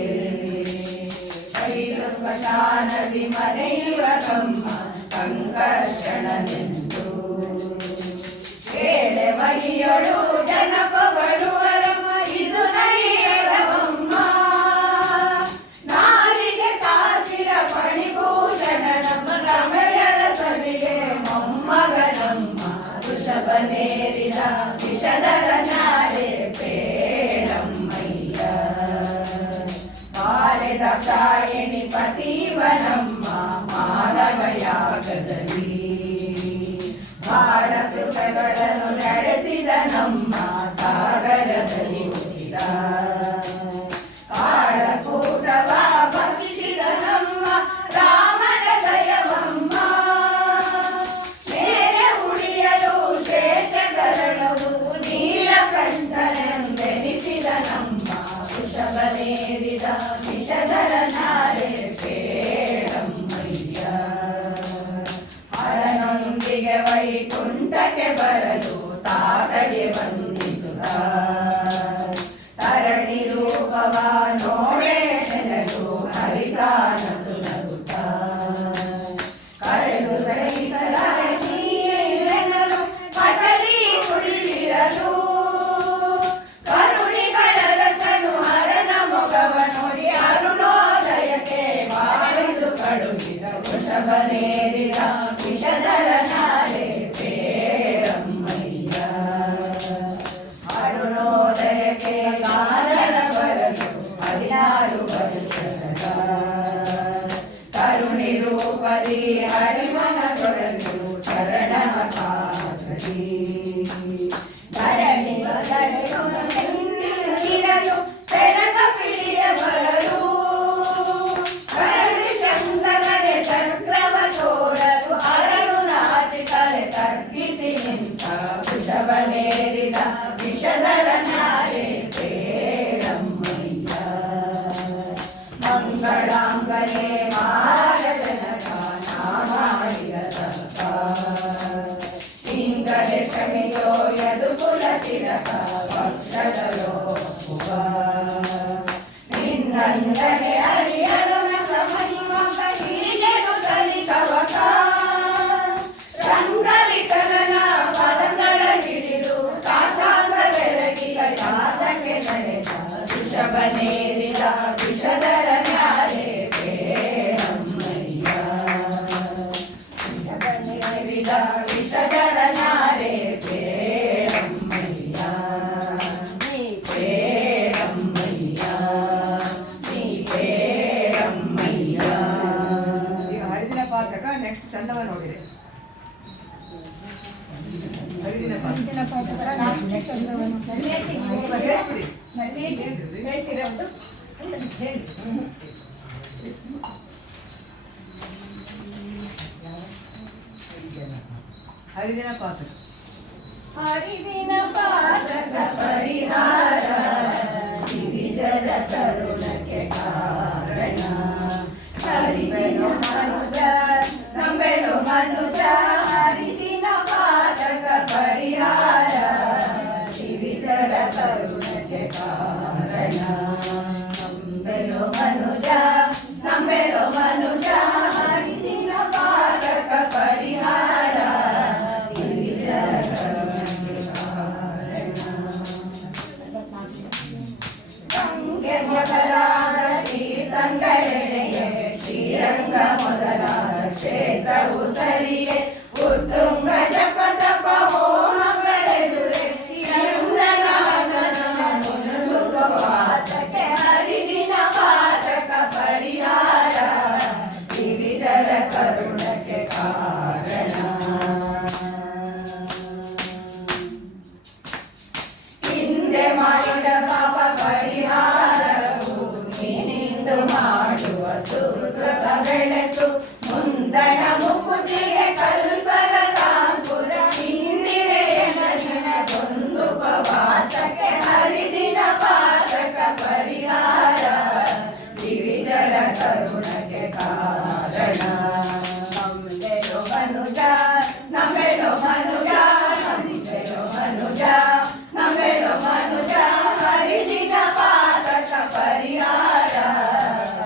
ಕೈಲು ಸ್ಮಶಾನದಿ ಮರೆಯುವನಮ್ಮ ಸಂಕರ್ಷಣನೆಂದು ಕೇಳೆ ಮಹಿಯಳು ಜನಪಗಳುವರಮ್ಮ ಇದು ನೈಯರವಮ್ಮ ನಾಲಿಗೆ ಸಾಸಿರ ಫಣಿಭೂಷಣ ನಮ್ಮ ರಮೆಯರ ಸವಿಗೆ ಮೊಮ್ಮಗನಮ್ಮ ವೃಷಭನೇರಿದ ವಿಷಧರನಾರೆ ಬೇಡಮ್ಮಯ್ಯ ಕಾಳೆದ ಕಾಯಿಣಿ ಪತಿವನಮ್ಮ ಮಾಲವಯಾಗದಲ್ಲಿ ಬಾಣಕೃತಗಳನ್ನು ನಡೆಸಿದ ನಮ್ಮ ಸಾಗರದಲ್ಲಿ ಹುಟ್ಟಿದ ಕಾಳಕೂಟವ ಭಜಿಸಿದ ನಮ್ಮ ರಾಮನ ದಯವಮ್ಮ ಮೇಲೆ ಉಳಿಯಲು ಶೇಷಗರಣವು ನೀಲಕಂಠನೆಂದೆನಿಸಿದ ನಮ್ಮ ವೃಷಭನೇರಿದ ವಿಷಧರನಾರೆ ಬೇಡಮ್ಮಯ್ಯ ಹರನೊಂದಿಗೆ ವೈಕುಂಠಕ್ಕೆ ಬರಲು ತಾತಗೆ ವಂದಿಸುತ್ತ ತರಣಿ ರೂಪವ ನೋಡೆ ನೆನಲು ಹರಿತಾನದು ನಗುತ್ತ ಕಳೆದು ಸಹಿಸಲಾರೆ ನೀನೆನಲು ಕಟಲಿ ಉಳಿದಿರಲು ಕರುಣಿಗಳ ರಸನು ಹರನ ಮೊಗವ ನೋಡಿ ಅರುಣೋದಯಕ್ಕೆ ಬಾರಿದು ಕಳುಹಿದ ವೃಷಭನೇರಿದ ವಿಷಧರನಾರೆ ಬೇಡಮ್ಮಯ್ಯ ಅರುಣೋದಯಕ್ಕೆ ಕಾರಣ ಬರಲು 16 ವರ್ಷದ ಕರುಣಿ ರೂಪದಿ ಹರಿಮನಗೊಳಲು ಚರಣ ಕಾಗಡಿ ಧರಣಿ ಬದಲಿರಲು ಸೆರಗ ಪಿಡಿಯ ಬರಲು ಕರಡಿ ಶಂಕರನೆ ಚಕ್ರವ ತೋರಲು ಅರಳು ನಾಚಿಕಲೆ ತಗ್ಗಿಸಿ ನಿಂತ ವೃಷಭನೇರಿದ ವಿಷಧರನಾರೆ ಬೇಡಮ್ಮಯ್ಯ ಮಂಗಳಾಂಗನೆ ಮಾರಜನಕ ನಾಮಾಯ ತಪ್ಪ ಇಂಗಡೆ ಕ್ಷಮಿತೋ ಯದು ಕುಲ ತಿರಕ ಭಕ್ಷದಲೋ ನಿನ್ನಂದರೆ ಅರಿಯಲು ನಮಹಿಮಕ ಹೀಗೆನು ಕಲಿಕವಕ ರಂಗವಿಕಲನ ಪದಗಳ ಹಿಡಿದು ಸಾಷ್ಟಾಂಗ ಬೆಳಗಿದ ಜಾತಕ್ಕೆ ನಡೆದ ವೃಷಭನೇರಿದ ವಿಷಧರನಾರೆ ಬೇಡಮ್ಮಯ್ಯ ವೃಷಭನೇರಿದ ವಿಷಧರನಾರೆ ಬೇಡಮ್ಮಯ್ಯ ನೀ ಬೇಡಮ್ಮಯ್ಯ ನೀ ಬೇಡಮ್ಮಯ್ಯ. ಈಗ ಹರಿದಿನ ಪಾಠಕ ನೆಕ್ಸ್ಟ್ ಚಂದವ ನೋಡಿದೆ ಹರಿದಿನ ಪಾಠ ಹೇಳ್ತೀರಾ ಒಂದು ಹೇಳಿ. ಹರಿದಿನ ಪಾಠ ಹರಿದಿನ ಪಾತಕ ಪರಿಹಾರ ಗಿರಿಜರ ಕರುಣಕ್ಕೆ ಕಾರಣ ಹರಿವೆನು ಮನುಜ ನಂಬೆನು ಮನುಜ ಹರಿದಿನ ಪಾತಕ ಪರಿಹಾರ ಗಿರಿಜರ ಕರುಣಕ್ಕೆ ಕಾರಣ ನಂಬೆನು ಮನುಜ ನಂಬೆನು ಮನುಜ ಹರಿದಿನ ಪಾತಕ ಪರಿಹಾರ ಗಿರಿಜರ ಕರುಣಕ್ಕೆ ಕಾರಣ ಗಂಗೆ ಮೊದಲಾದ ತೀರ್ಥಂಗಳೆಡೆಗೆ ಶ್ರೀರಂಗ ಮೊದಲಾದ ಕ್ಷೇತ್ರವು ಸರಿಯೇ ಉತ್ತುಂಗ ಜಪ ತಪ ಹೋಮಗಳೆದುರೆ ಪಾತಕ್ಕೆ ಹರಿದಿನ ಪಾತಕ ಪರಿಹಾರ ಗಿರಿಜರ ಕರುಣಕ್ಕೆ ಕಾರಣ ಹಿಂದೆ ಮಾಡಿದ ಪಾಪ ಪರಿಹಾರವು ನೀನಿಂದು ಮಾಡುವ ಸುಕೃತ ಬೆಳೆಸು ಮುಂದಣ ಮುಕುತಿಗೆ ಕಲ್ಪದ ಕಾಂಕುರ ಇಂದಿರೆಯೊಂದು ಉಪವಾಸಕ್ಕೆ ಹರಿದಿನ ಪಾತಕ ಪರಿಹಾರ ಗಿರಿಜರ ಕರುಣಕ್ಕೆ ಕಾರಣ ನಂಬೆನು ಮನುಜ ನಂಬೆನು ಮನುಜ ನಂಬೆನು ಮನುಜ ನಂಬೆನು ಮನುಜ ಹರಿದಿನ ಪಾತಕ ಪರಿಹಾರ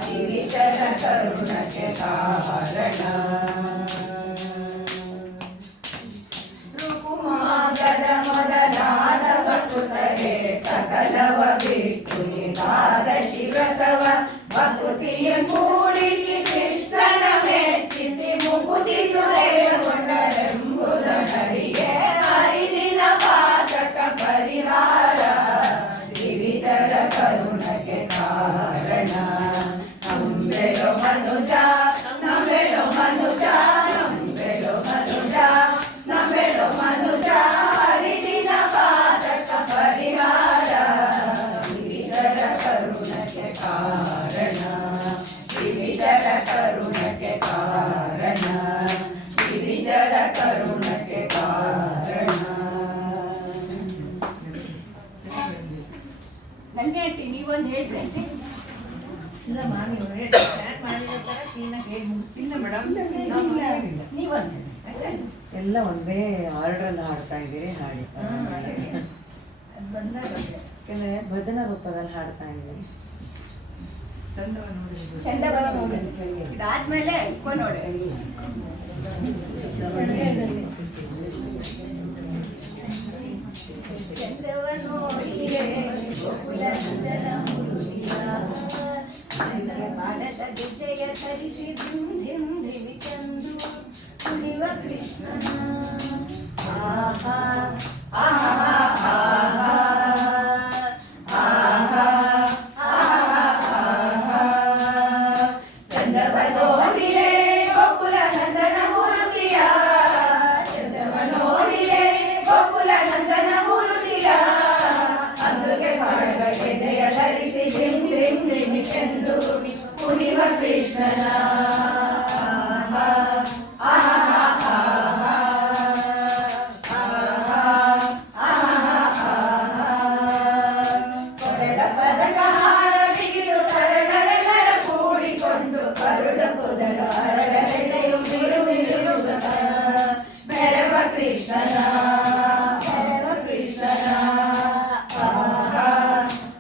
ಗಿರಿಜರ ಕರುಣಕ್ಕೆ ಕಾರಣ ಋಕುಮಾರ್ಗದ ಮೊದಲಾದ ಭಕ್ತರಿಗೆ ಸಕಲವ ಬಿಟ್ಟು ಏಕಾದಶಿ ವ್ರತವ ಭಕ್ತಿಯ ಮೂಡಿಸಿ ಕೃಷ್ಣನ ಮೆಚ್ಚಿಸಿ ಮುಕುತಿ ಸುರೆಯಗೊಂಡರೆಂಬುದರಿಗೆ ಹರಿದಿನ ಪಾತಕ ಪರಿಹಾರ ಗಿರಿಜರ ಕರುಣಕ್ಕೆ ಕಾರಣ ನಂಬೆನು ಮನುಜ ನಂಬೆನು ಮನುಜ ನಂಬೆನು ಮನುಜ ನಂಬೆನು ಮನುಜ ಹರಿದಿನ ಪಾತಕ ಪರಿಹಾರ ಗಿರಿಜರ ಕರುಣಕ್ಕೆ ಕಾರಣ ಗಿರಿಜರ ಕರುಣಕ್ಕೆ ಕಾರಣ ಗಿರಿಜರ ಕರುಣಕ್ಕೆ ಕಾರಣ. ನನಗೆ ಆಂಟಿ ನೀವೊಂದು ಹೇಳ್ಬೇಕು. ಇಲ್ಲಮ್ಮ ನೀವು ಪ್ಲಾನ್ ಮಾಡಿರೋ ಥರ ಕ್ಲೀನಾಗಿ ಹೇಳಿ ಮುಗಿಸಿಲ್ಲ ಮೇಡಮ್. ನೀವೊಂದು ಎಲ್ಲ ಒಂದೇ ಆರ್ಡ್ರಲ್ಲಿ ಹಾಡ್ತಾ ಇದ್ದೀರಿ ಹಾಡಿ ಅದು ಬಂದಾಗ ಯಾಕಂದ್ರೆ ಭಜನಾ ರೂಪದಲ್ಲಿ ಹಾಡ್ತಾ ಇದ್ದೀರಿ. ಚಂದವ ನೋಡಿ ಚಂದವ ನೋಡಿ ಇದಾದ್ಮೇಲೆ ಇಕ್ಕೋ ನೋಡಿ ಚಂದವ ನೋಡಿಯೇ ಗೋಕುಲ ನಂದನ ಮುರುಳಿಯ ಬಾಣದ ಗೆಜ್ಜೆಯ ಧರಿಸಿ ಧಿಂಧಿವಿ ತಂದು ಕುಣಿವ ಕೃಷ್ಣನ ಆಹಾ ಆಹಾ ಆಹಾ ಆಹಾ ಆಹಾ ಚಂದವ ನೋಡಿರೆ ಗೋಕುಲ ನಂದನ ಮೂರುತಿಯ ಚಂದವ ನೋಡಿರೆ ಗೋಕುಲ ನಂದನ ಮೂರುತಿಯ ಅಂದುಗೆ ಮಾಡಗ ಗೆದೆಯ ಧರಿಸಿ ಧಿಂ ಧಿಂ ಧಿಮಿತೆಂದು ಕುಣಿವ ಕೃಷ್ಣನ ಆಹಾ ಆಹಾ ಆಹಾ ಕೊರಡ ಪದಕ ಹಾರ ಬಿಗಿದು ಕರಡರೆಲ್ಲರ ಕೂಡಿಕೊಂಡು ಕರುಡ ಕುದರ ಹರಡರೆಲೆಯು ಬಿರುವಿರುವುದ ಬೆರವ ಕೃಷ್ಣನ ಬೆರವ ಕೃಷ್ಣನ ಆಹಾ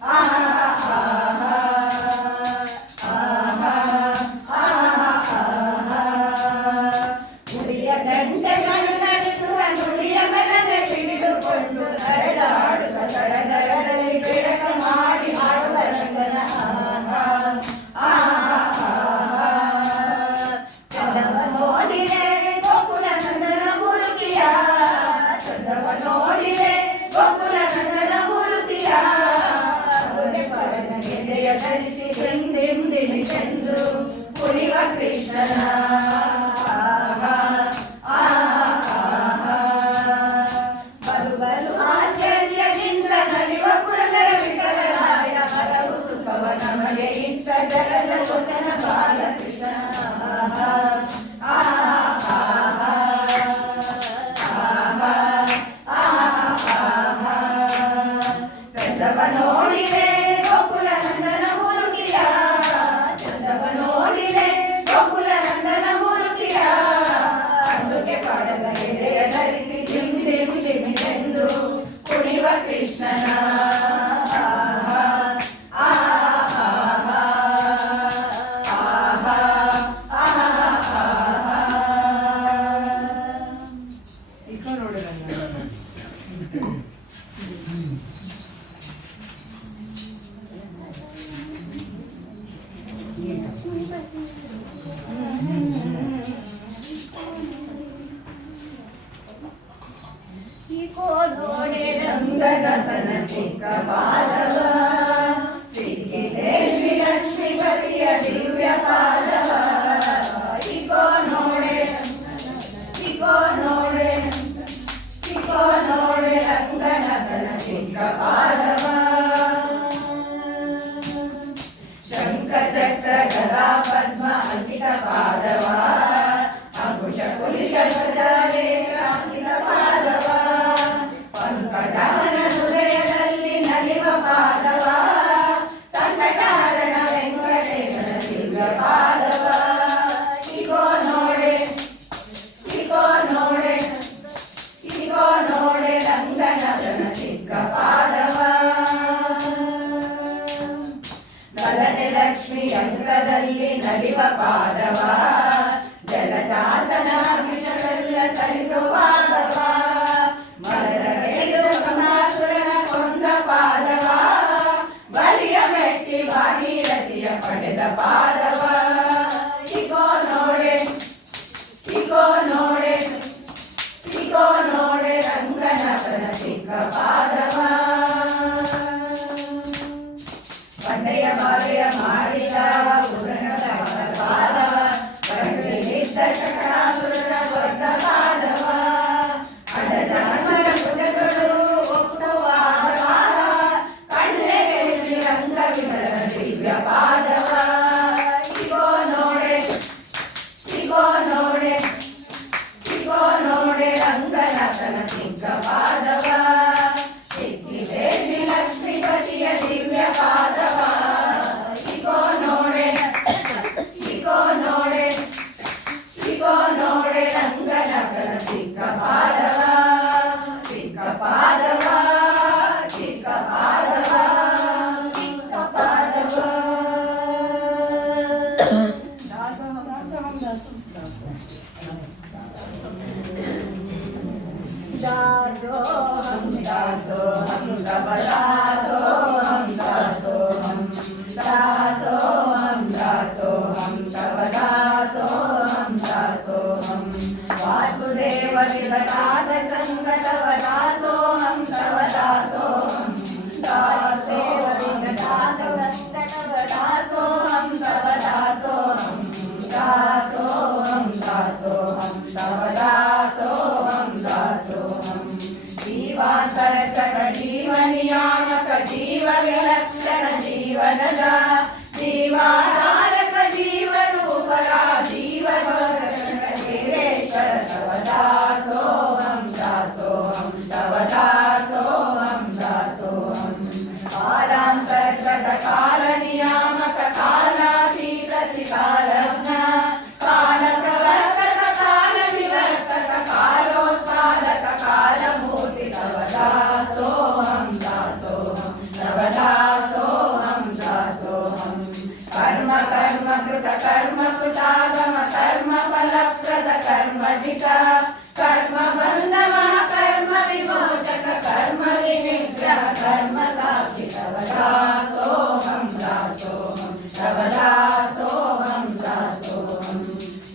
ಆಹಾ ಆಹಾ ಆಹಾ ಆಹಾ ಆಹಾ ನುಡಿಯ ಗಂಟೆಗಳು ನಡೆಸುವ ನುಡಿಯ ಮೆಲನೆ ಹಿಡಿದುಕೊಂಡು ನಡೆದಾಡುವ ಸಡಗರದಲ್ಲಿ ಬೆಳಕ ಮಾಡಿ ಮಾಡುವ ರಂಗನ ಆಹಾ ಆಹಾ ಆಹಾ ಚಂದವ ನೋಡಿರೆ ಗೋಕುಲ ನಂದನ ಮೂರುತಿಯ ಚಂದವ ನೋಡಿರೆ ಗೋಕುಲ ನಂದನ ಮೂರುತಿಯ ಗೆದೆಯ ಧರಿಸಿ ಧಿಂ ಧಿಂ ಧಿಮಿತೆಂದು ಕುಣಿವ ಕೃಷ್ಣನ ಆಹಾ ಆಹಾ ಆಹಾ ಬಲು ಬಲು ಆಶ್ಚರ್ಯದಿಂದ ನಲಿವ ಪುರದರ ವಿಠಲರಾಯ ಹಲವು ರೂಪವ ನಮಗೆ ಇತ್ತ ಜಗದ ಲೋಚನ ಬಾಲಕೃಷ್ಣ ಚಂದವ ನೋಡಿದೆ ಗೋಕುಲ ನಂದನ ಮೂರುತಿಯ ಚಂದವ ನೋಡಿದೆ ಗೋಕುಲ ನಂದನ ಮೂರುತಿಯ ಅಂದುಗೆ ಪಾಡದ ಎದೆಯ ಧರಿಸಿ ಜಿಮಿದೆಂದು ಕುಣಿವ ಕೃಷ್ಣನ ಇಕೋ ನೋಡಿ ಇಕೋ ನೋಡೆ ರಂಗನತನ ಚಿಕ್ಕ ಪಾದವ ಸಿಕ್ಕಿದೆ ಶ್ರೀ ಲಕ್ಷ್ಮೀಪತಿಯ ದಿವ್ಯ ಪಾದವ ಇಕೋ ನೋಡೆ ಇಕೋ ನೋಡೆ ಇಕೋ ನೋಡೆ ರಂಗನತನ ಚಿಕ್ಕ ಪಾದವ ಶಂಖ ಚಕ್ರ ಗದಾ ಪದ್ಮ ಅಂಕಿತ ಪಾದವ ಅಂಕುಶ ಕುಲಿಶ ಅಂಕಿತ ಪಾದವ ಪಂಕಜಾನ ಹೃದಯದಲ್ಲಿ ನಲಿವ ಪಾದವ ಸಂಕಟಾರಣ ವೆಂಕಟೇಶನ ದಿವ್ಯ ಪಾದವ ಇಕೋ ನೋಡೆ ಇಕೋ ನೋಡೆ ಇಕೋ ನೋಡೆ ರಂಗನತನ ಚಿಕ್ಕ ಪಾದವ ಬಲನೆ ಲಕ್ಷ್ಮಿ ಅಂಕದಲ್ಲಿ ನಲಿವ ಪಾದವ ಜಲಜಾಸನ ವಿಷವೆಲ್ಲ ಸರಿಸುವ ಪಾದವ ಮರಗೆಳೆದು ಕಮಾಸುರನ ಕೊಂದ ಪಾದವ ಬಲಿಯ ಮೆಚ್ಚಿ ಭಾಗೀರಥಿಯ ಪಡೆದ ಪಾದವ ಇಕೋ ನೋಡೆ ಇಕೋ ನೋಡೆ ಇಕೋ ನೋಡೆ ರಂಗನತನ ಚಿಕ್ಕ ಪಾದವ ಬಂಡೆಯ ಬಾಲೆಯ ಮಾಡಿದ ಉದನದ ಪಾದವ ಬಂಡೆಯಿದ್ದ ಶಕಟಾಸುರನ ಕೊಂದ ಪಾದವ ಅಡದಾಮರ ಪುಟಗಳು ಒಪ್ಪುವ ಪಾದವ ಕಣ್ಣೆಗೆ ಶ್ರೀರಂಗವಿಮಲನ ದಿವ್ಯ ಪಾದವ ಇಕೋ ನೋಡೆ ಇಕೋ ನೋಡೆ ಇಕೋ ನೋಡೆ ರಂಗನತನ ಚಿಕ್ಕ ಪಾದವ ಸಿಕ್ಕಿದೆ ಶ್ರೀ ಲಕ್ಷ್ಮೀಪತಿಯ ದಿವ್ಯ ಪಾದವ ಇಕೋ ನೋಡೆ ಇಕೋ ನೋಡೆ ಇಕೋ ನೋಡೆ ರಂಗನತನ ಚಿಕ್ಕ ಪಾದವ ಚಿಕ್ಕ ಪಾದವ ಚಿಕ್ಕ ಪಾದವ ಚಿಕ್ಕ ಪಾದವ दासोहं दासोहं तव दासोहं दासोहं दासोहं दासोहं तव दासोहं दासोहं वासुदेव विददात संकटव दासोहं तव दासोहं दासोहं विददात संकटव दासोहं तव दासोहं दासोहं दासोहं तव दासोहं दासोहं जीवान्तरक्षक जीवनियामक जीव विलक्षण जीवनद जीवाधारक जीवरूपरा जीवगोरक्षक देवेश्वर तव दासोहं दासोहं तव दासोहं दासोहं कालान्तरक्षक कालनियामक कालातीत त्रिकालज्ञ कालप्रवर्तक कालविवर्तक कालोत्पादक कालमूर्ति तव दासोहं दासोहं तव दासोहं दासोहं कर्म कर्म कृत कर्म कृतागम कर्म फलप्रद कर्मजित कर्म बन्ध कर्म विमोचक कर्म विनिग्रह कर्म साक्षि तव दासोहं दासोहं तव दासोहं दासोहं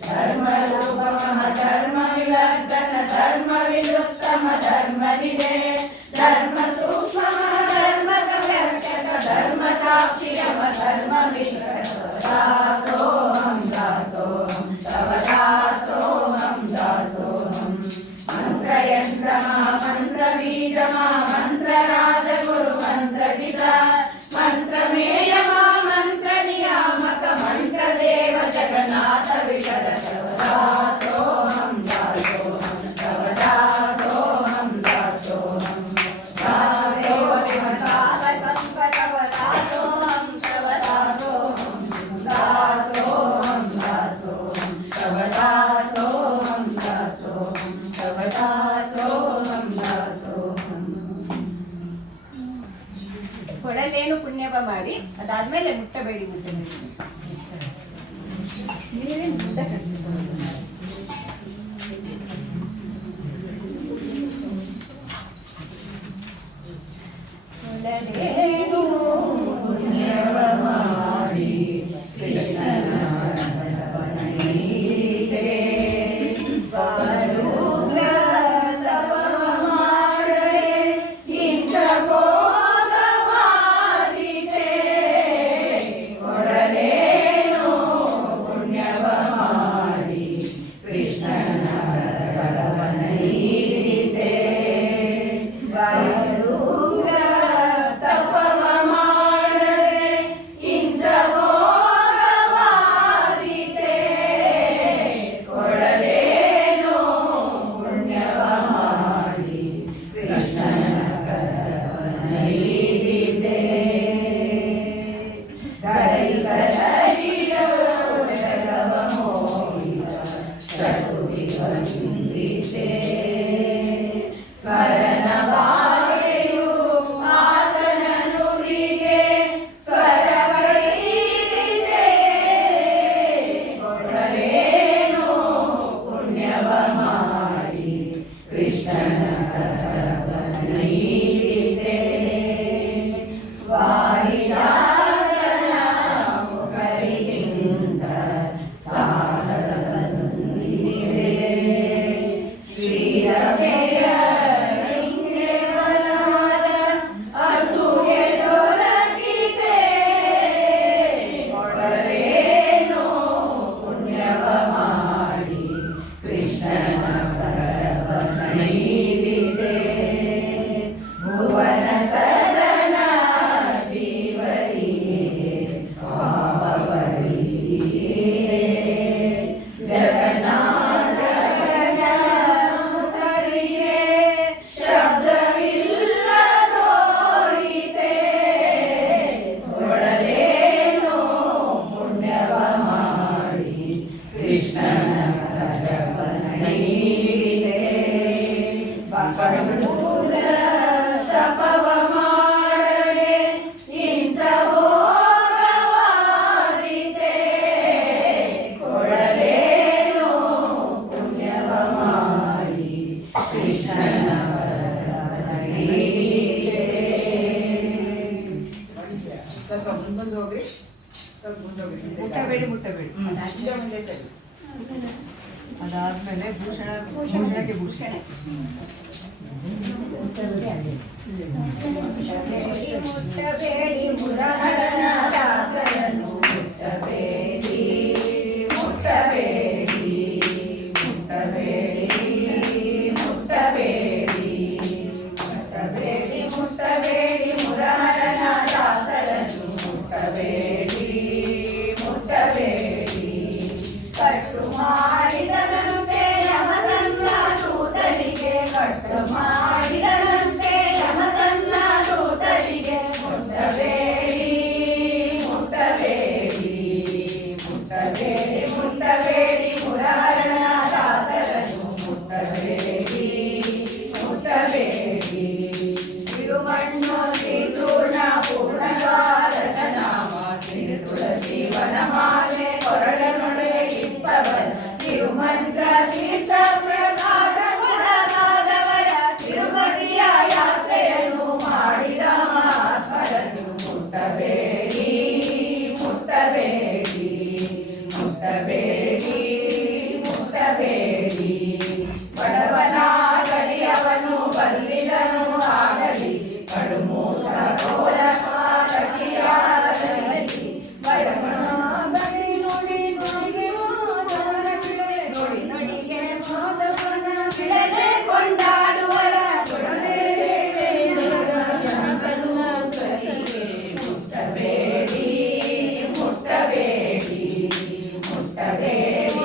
धर्म रूपमः धर्म विवर्धन धर्म विलुप्तम धर्म विदे धर्म सूक्ष्मः धर्म संरक्षक धर्म साक्षिरम धर्म विग्रह दासोहं दासोहं तव दासोहं दासोहं मंत्रयंत्र महामंत्र बीज महामंत्र राजगुरु मंत्र जिता मंत्रमेय ಮಾಡಿ, ಅದಾದ್ಮೇಲೆ ಮುಟ್ಟಬೇಡಿ ಮುಟ್ಟಬೇಡಿ. ನೀವೇ ಮುಟ್ಟ ಪುಣ್ಯವ ಮಾಡಿ ಕೃಷ್ಣನ ಸ್ಮರಣ ಬಾಳೆಯು ಆತನ ನುಡಿಗೆ ಸ್ವರವೈರಿದೆ ಕೊಡಲೇನೋ ಪುಣ್ಯವ ಮಾಡಿ ಕೃಷ್ಣನ ಕರವನೈರಿದೆ ವಾರಿದಾಸನ ಮುಖರಿಗಿಂತ ಸಾಹಸ ಬಂದಿದೆ ಶ್ರೀರಮೆಯ ಬಲವಾದ ಅಸೂಯೆ ದೊರಕಿದೆ ಕೊಡಲೇನೋ ಪುಣ್ಯವ ಮಾಡಿ ಕೃಷ್ಣನ ಕರವನೈದಿದೆ ಭುವನ ಸದನ ಜೀವರಿಗೆ ಪಾಪವರಿದೆ ಜಗನ್ನಾಥನ ಮುಖರಿಗೆ ಶಬ್ದವಿಲ್ಲದೋರಿತೆ ಕೊಡಲೇನೋ ಪುಣ್ಯವ ಮಾಡಿ ಕೃಷ್ಣನ ಕರವನೈದಿದೆ ಕಠೋರ ತಪವ ಮಾಡದೆ ಇಂಥ ಭೋಗವಾದಿತೆ ಕೊಡಲೇನೋ ಪುಣ್ಯವ ಮಾಡಿ ಕೃಷ್ಣನ ಕರವನೈದಿದೆ ಸ್ವಲ್ಪ ಮುಂದೆ ಹೋಗ್ರಿ, ಸ್ವಲ್ಪ ಮುಂದೆ ಹೋಗ್ರಿ. ಮುಟ್ಟಬೇಡಿ ಮುಟ್ಟಬೇಡಿ. ಮುಂದೆ ಸರಿ. ಅದಾದ್ಮೇಲೆ ಭೂಷಣಕ್ಕೆ ಭೂಷಣ. ಮುಟ್ಟಬೇಡಿ ಮುರಹರನ ದಾಸರನ್ನು ಮುಟ್ಟಬೇಡಿ ಮುಟ್ಟಬೇಡಿ ಮುಟ್ಟಬೇಡಿ ಮುಟ್ಟಬೇಡಿ ಮುಟ್ಟಬೇಡಿ ಮುಟ್ಟಬೇಡಿ ಮುರಾರನ ದಾಸರನ್ನು ಮುಟ್ಟಬೇಡಿ ಮುಟ್ಟಬೇಡಿ ಕಟ್ಟು ಮಾಡಿದನಂತೆ ಯಮತನ್ನ ದೂತರಿಗೆ ಕಟ್ಟು ಮಾಡಿದನಂತೆ ಯಮತನ್ನ ದೂತರಿಗೆ ಮುಟ್ಟಬೇಡಿ ಮುಟ್ಟಬೇಡಿ ಮುಟ್ಟಬೇಡಿ ಮುಟ್ಟಬೇಡಿ ಮುರಾರನ ದಾಸರನ್ನು ಮುಟ್ಟಬೇಡಿ ಮುಟ್ಟಬೇಡಿ ತಿರುಮಣ್ಣು ಶ್ರೀಚೂರ್ಣ ಪೂರ್ಣಗಾರನ ನಾಮ ಶ್ರೀ ತುಳಸಿ ವನಮಾಲೆ ಕೊರಳನೊಳಗೆ ಇತ್ತವರ ತಿರುಮಂತ್ರ ತೀರ್ಥ ಪ್ರಸಾದ ಗುಣಗಾದವರ ತಿರುಪತಿಯ ಯಾತ್ರೆಯನ್ನು ಮಾಡಿದ ಮಹಾತ್ಮರನ್ನು ಮುಟ್ಟಬೇಡಿ ಮುಟ್ಟಬೇಡಿ ಮುಟ್ಟಬೇಡಿ ಮುಟ್ಟಬೇಡಿ ಬಡವನಾಗಲಿ ಅವನು ಬಲ್ಲಿದನು ಆಗಲಿ ಕಡುಮೂಸ ಘೋರ ಪಾತಕಿಯಾಗಲಿ ಬಡವನಾಗಲಿ ನೋಡಿ ನುಡಿಗೆ ಮಾತವರ ಬಿಡದೆ ನೋಡಿ ನುಡಿಗೆ ಮಾತವನ ಬಿಡದೆ ಕೊಂಡಾಡುವರ ಕೊಡದೆ ಮುಟ್ಟಬೇಡಿ ಮುಟ್ಟಬೇಡಿ ಮುಟ್ಟಬೇಡಿ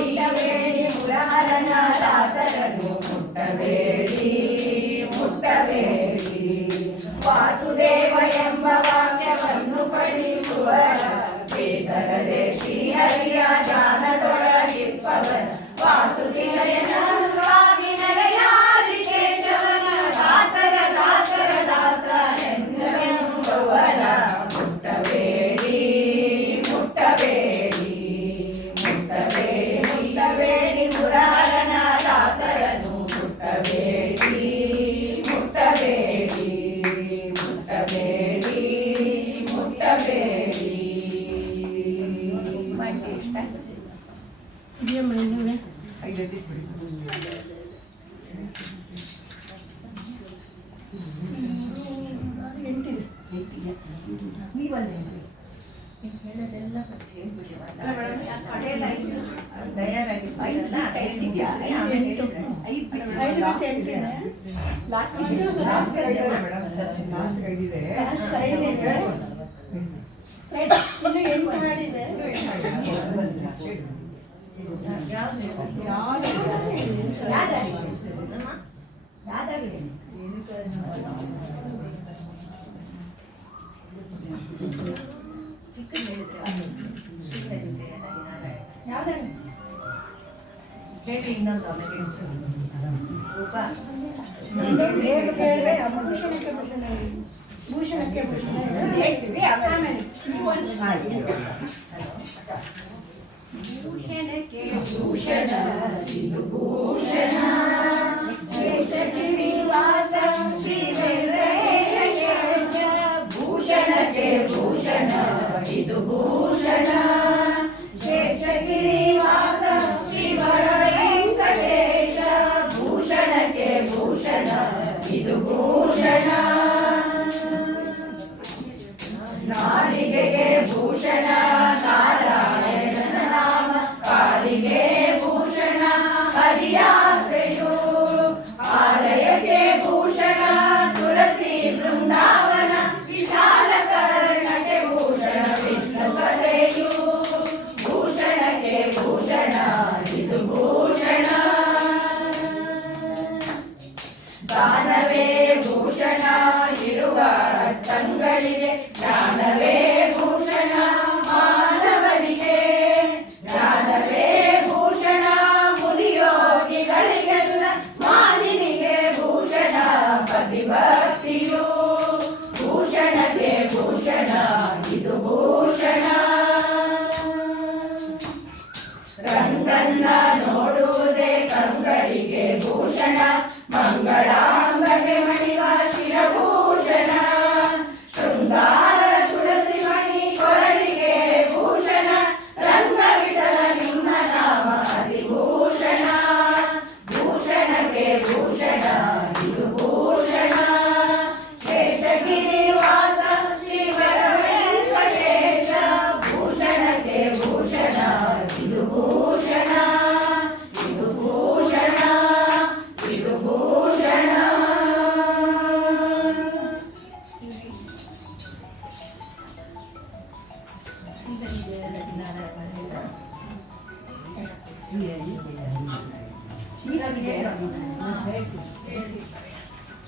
ಭೂಷಣಕ್ಕೆ ಹೇಳ್ತೀವಿ ಆಮೇಲೆ ಭೂಷಣಕ್ಕೆ ಭೂಷಣ ಇದು ಭೂಷಣ ಶೇಷಗಿರಿವಾಸ ಶ್ರೀ ವೆಂಕಟೇಶ ಭೂಷಣಕ್ಕೆ ಭೂಷಣ ಇದು ಭೂಷಣ ಶೇಷಗಿರಿವಾಸ ಶ್ರೀ ವೆಂಕಟೇಶ ಭೂಷಣಕ್ಕೆ ಭೂಷಣ ಇದು ಭೂಷಣ ನಾಲಿಗೆಗೆ ಭೂಷಣ ನಾರಾಯಣನ ನಾಮ ಕಾಲಿಗೆ ಭೂಷಣ ಹರಿಯಾತ್ರೆಯು ಆಲಯಕ್ಕೆ ಭೂಷಣ ತುಳಸಿ ಬೃಂದಾವನ ವಿಶಾಲ ಕರ್ಣಕ್ಕೆ ಭೂಷಣ ವಿಷ್ಣು ಕಥೆಯು ಭೂಷಣಕ್ಕೆ ಭೂಷಣ ಇದು ಭೂಷಣ ದಾನವೇ ಭೂಷಣ ಇರುವ ಸಂಗಳಿಗೆ ಜ್ಞಾನವೇ ಭೂಷಣ ಮಾನವನಿಗೆ ಜ್ಞಾನವೇ ಭೂಷಣ ಮುನಿಯೋಗಿಗಳಿಗೆಲ್ಲ ಮಾಲಿನಿಗೆ ಭೂಷಣ ಪತಿಭಕ್ತಿಯು ಭೂಷಣಕ್ಕೆ ಭೂಷಣ ಇದು ಭೂಷಣ ರಂಗನ್ನ ನೋಡುವುದೇ ಕಂಗಳಿಗೆ ಭೂಷಣ ಮಂಗಳಾಂಬಗೆ ಮಣಿವ ಶಿರಭೂಷಣ ಶೃಂಗಾರ ತುಳಸಿ ಮಣಿ ಕೊರಳಿಗೆ ಭೂಷಣ ರಂಗ ವಿಠಲ ನಿಮ್ಮ ನಾಮ ಅತಿಭೂಷಣ ಭೂಷಣಕ್ಕೆ ಭೂಷಣ ಇದು ಭೂಷಣ ಶೇಷಗಿರಿವಾಸ ಶ್ರೀ ವೆಂಕಟೇಶ ಭೂಷಣಕ್ಕೆ ಭೂಷಣ ಇದು ಭೂಷಣ ಇದು ಭೂಷಣ ಇದು ಭೂಷಣ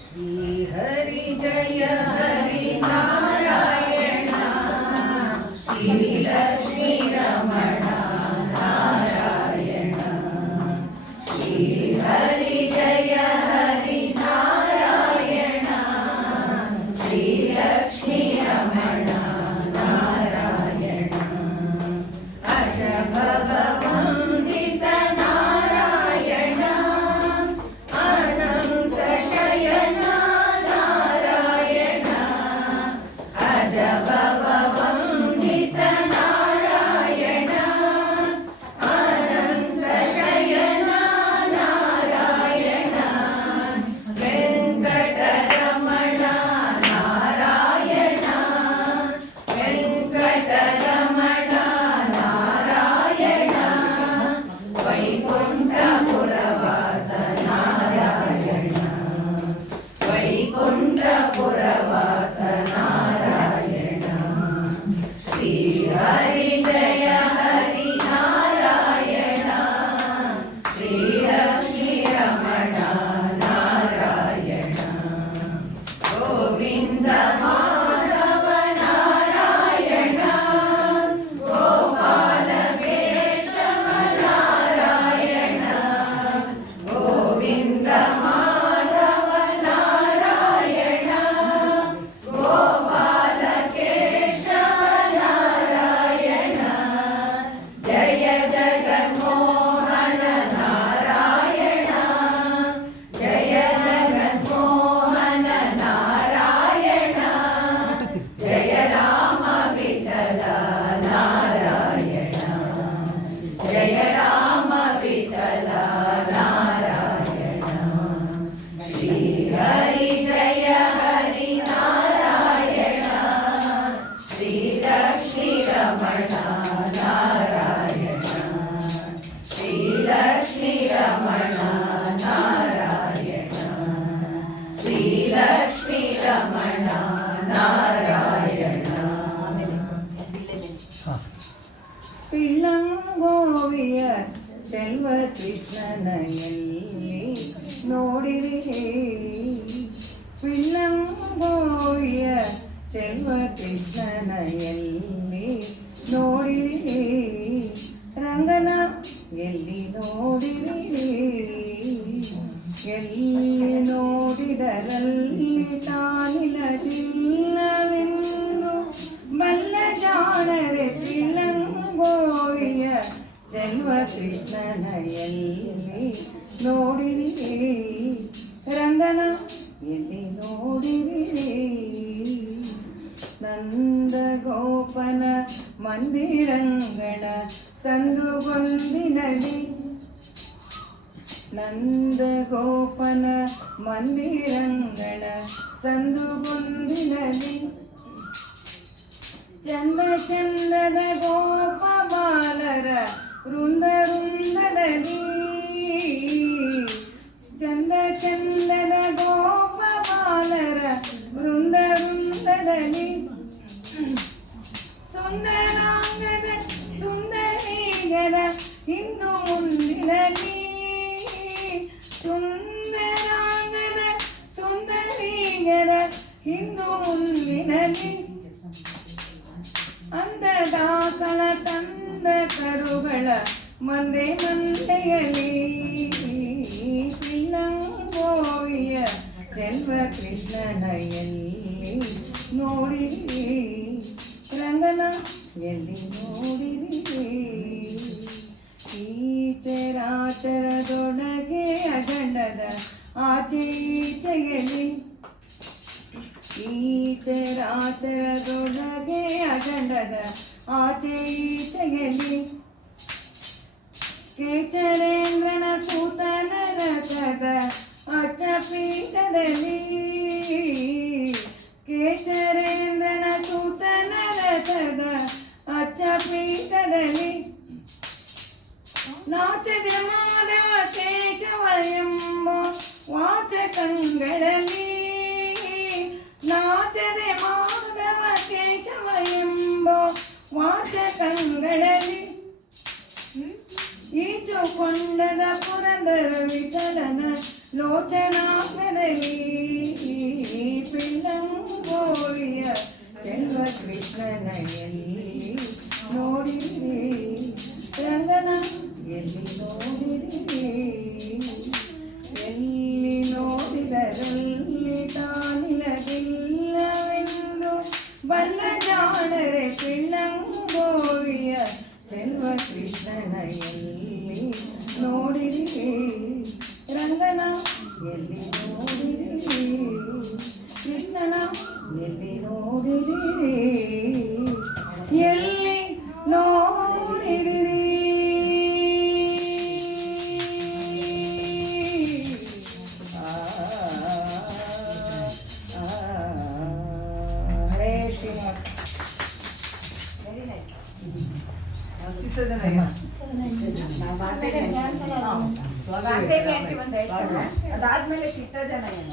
ಶ್ರೀ ಹರಿ ಜಯ ಹರಿ ನಾರಾಯಣ ಶ್ರೀ ಲಕ್ಷ್ಮೀ ರಮಣ ನಾರಾಯಣ ಶ್ರೀ ಹರಿ ಜಯ ಹರಿ ನಾರಾಯಣ ಶ್ರೀ ಲಕ್ಷ್ಮೀ ರಮಣ ನಾರಾಯಣ ಅಶಭವ ವಂದಿತ ನಾರಾಯಣ ಅನಂತ ಶಯನ ನಾರಾಯಣ ಅಜಭವ ವಂದಿತ ನಾರಾಯಣ ನಾರಾಯಣ ಶ್ರೀಲಕ್ಷ್ಮೀ ರಮಣ ನಾರಾಯಣ ಶ್ರೀಲಕ್ಷ್ಮೀ ರಮಣ ನಾರಾಯಣ ಪಿಳ್ಳಂಗೋವಿಯ ಚೆಲ್ವ ಕೃಷ್ಣನ ಎಲ್ಲಿ ನೋಡಿರಿ ಪಿಳ್ಳಂಗೋವಿಯ ಚೆಲ್ವ ಕೃಷ್ಣನ ಎಲ್ಲಿ ನೋಡಿರಿ ರಂಗನ ಎಲ್ಲಿ ನೋಡಿರಿ ಎಲ್ಲಿ ನೋಡಿದರಲ್ಲಿ ತಾನಿಲ್ಲದಿಲ್ಲವೆಂದು ಬಲ್ಲ ಜಾಣರೆ ಪಿಳ್ಳಂಗೋವಿಯ ಚೆಲ್ವ ಕೃಷ್ಣನ ಎಲ್ಲಿ ನೋಡಿರಿ ರಂಗನ ಎಲ್ಲಿ ನೋಡಿರಿ ನಂದ ಗೋಪನ ಮಂದಿರಂಗಳ ಸಂದುಗೊಂದಿನಡಿ ನಂದ ಗೋಪನ ಮಂದಿರಂಗಳ ಸಂದುಗೊಂದಿನಡಿ ಚಂದ ಚಂದದ ಗೋಪ ಬಾಲರ ವೃಂದ ವೃಂದದಲ್ಲಿ ಚಂದ ಚಂದದ ಗೋಪ ಬಾಲರ ವೃಂದ ವೃಂದದಲ್ಲಿ ಸುಂದರಾಂಗದ ಸುಂದರೀಗರ ಹಿಂದು ಮುಂದಿನಲ್ಲಿ ಸುಂದರಾಂಗದ ಸುಂದರೀಗರ ಹಿಂದು ಮುಂದಿನಲ್ಲಿ ಅಂದದಾಸಳ ತಂದ ಕರುಗಳ ಮಂದೆ ಮಂದೆಯಲಿ ಪಿಳ್ಳಂಗೋವಿಯ ಚೆಲ್ವ ಕೃಷ್ಣನ ಎಲ್ಲಿ ನೋಡಿರಿ ರಂಗನ ಎಲ್ಲಿ ನೋಡಿರಿ ಈಚರಾಚರದೊಳಗೆ ಅಗಂಡದ ಆಚೀಚೆಯಲಿ ಈಚರಾಚರದೊಳಗೆ ಅಗಂಡದ ಆಚೀಚೆಯಲಿ ಕೇಚರೇಂದ್ರನ ಸೂತನ ರಥದ ಅಚ್ಚಪೀಠದಲ್ಲಿ ಕೇಚರೇಂದ್ರನ ಸೂತನ ರಥದ ಅಚ್ಚಪೀಠದಲ್ಲಿ ನಾಚದೆ ಮಾಧವ ಕೇಶವ ಎಂಬ ವಾಚಕಗಳಲ್ಲಿ ನಾಚದೆ ಮಾಧವ ಕೇಶವ ಎಂಬ ವಾಚಕಗಳಲ್ಲಿ ಈಚುಕೊಂಡದ ಪುರಂದರ ವಿಠಲನ ಲೋಚನಾಗದಲ್ಲಿ ಪಿಳ್ಳಂಗೋವಿಯ ಚೆಲ್ವ ಕೃಷ್ಣನ ಎಲ್ಲಿ ನೋಡಿರಿ ರಂಗನ ಎಲ್ಲಿ ನೋಡಿರಿ ಎಲ್ಲಿ ನೋಡಿದರಲ್ಲಿ ತಾನಿಲ್ಲದಿಲ್ಲವೆಂದು ಬಲ್ಲ ಜಾಣರೆ ಪಿಳ್ಳಂಗೋವಿಯ ಚೆಲ್ವ ಕೃಷ್ಣನ ಎಲ್ಲಿ ನೋಡಿರಿ ರಂಗನ ಎಲ್ಲಿ ನೋಡಿರಿ ಕೃಷ್ಣನ ಎಲ್ಲಿ ನೋಡಿರಿ ಎಲ್ಲಿ ನೋಡಿರಿ ಹರೇ ಶ್ರೀನಿವಾಸ ಚಿತ್ತಜನಯ ಅದಾದ್ಮೇಲೆ ಚಿತ್ತಜನಯನ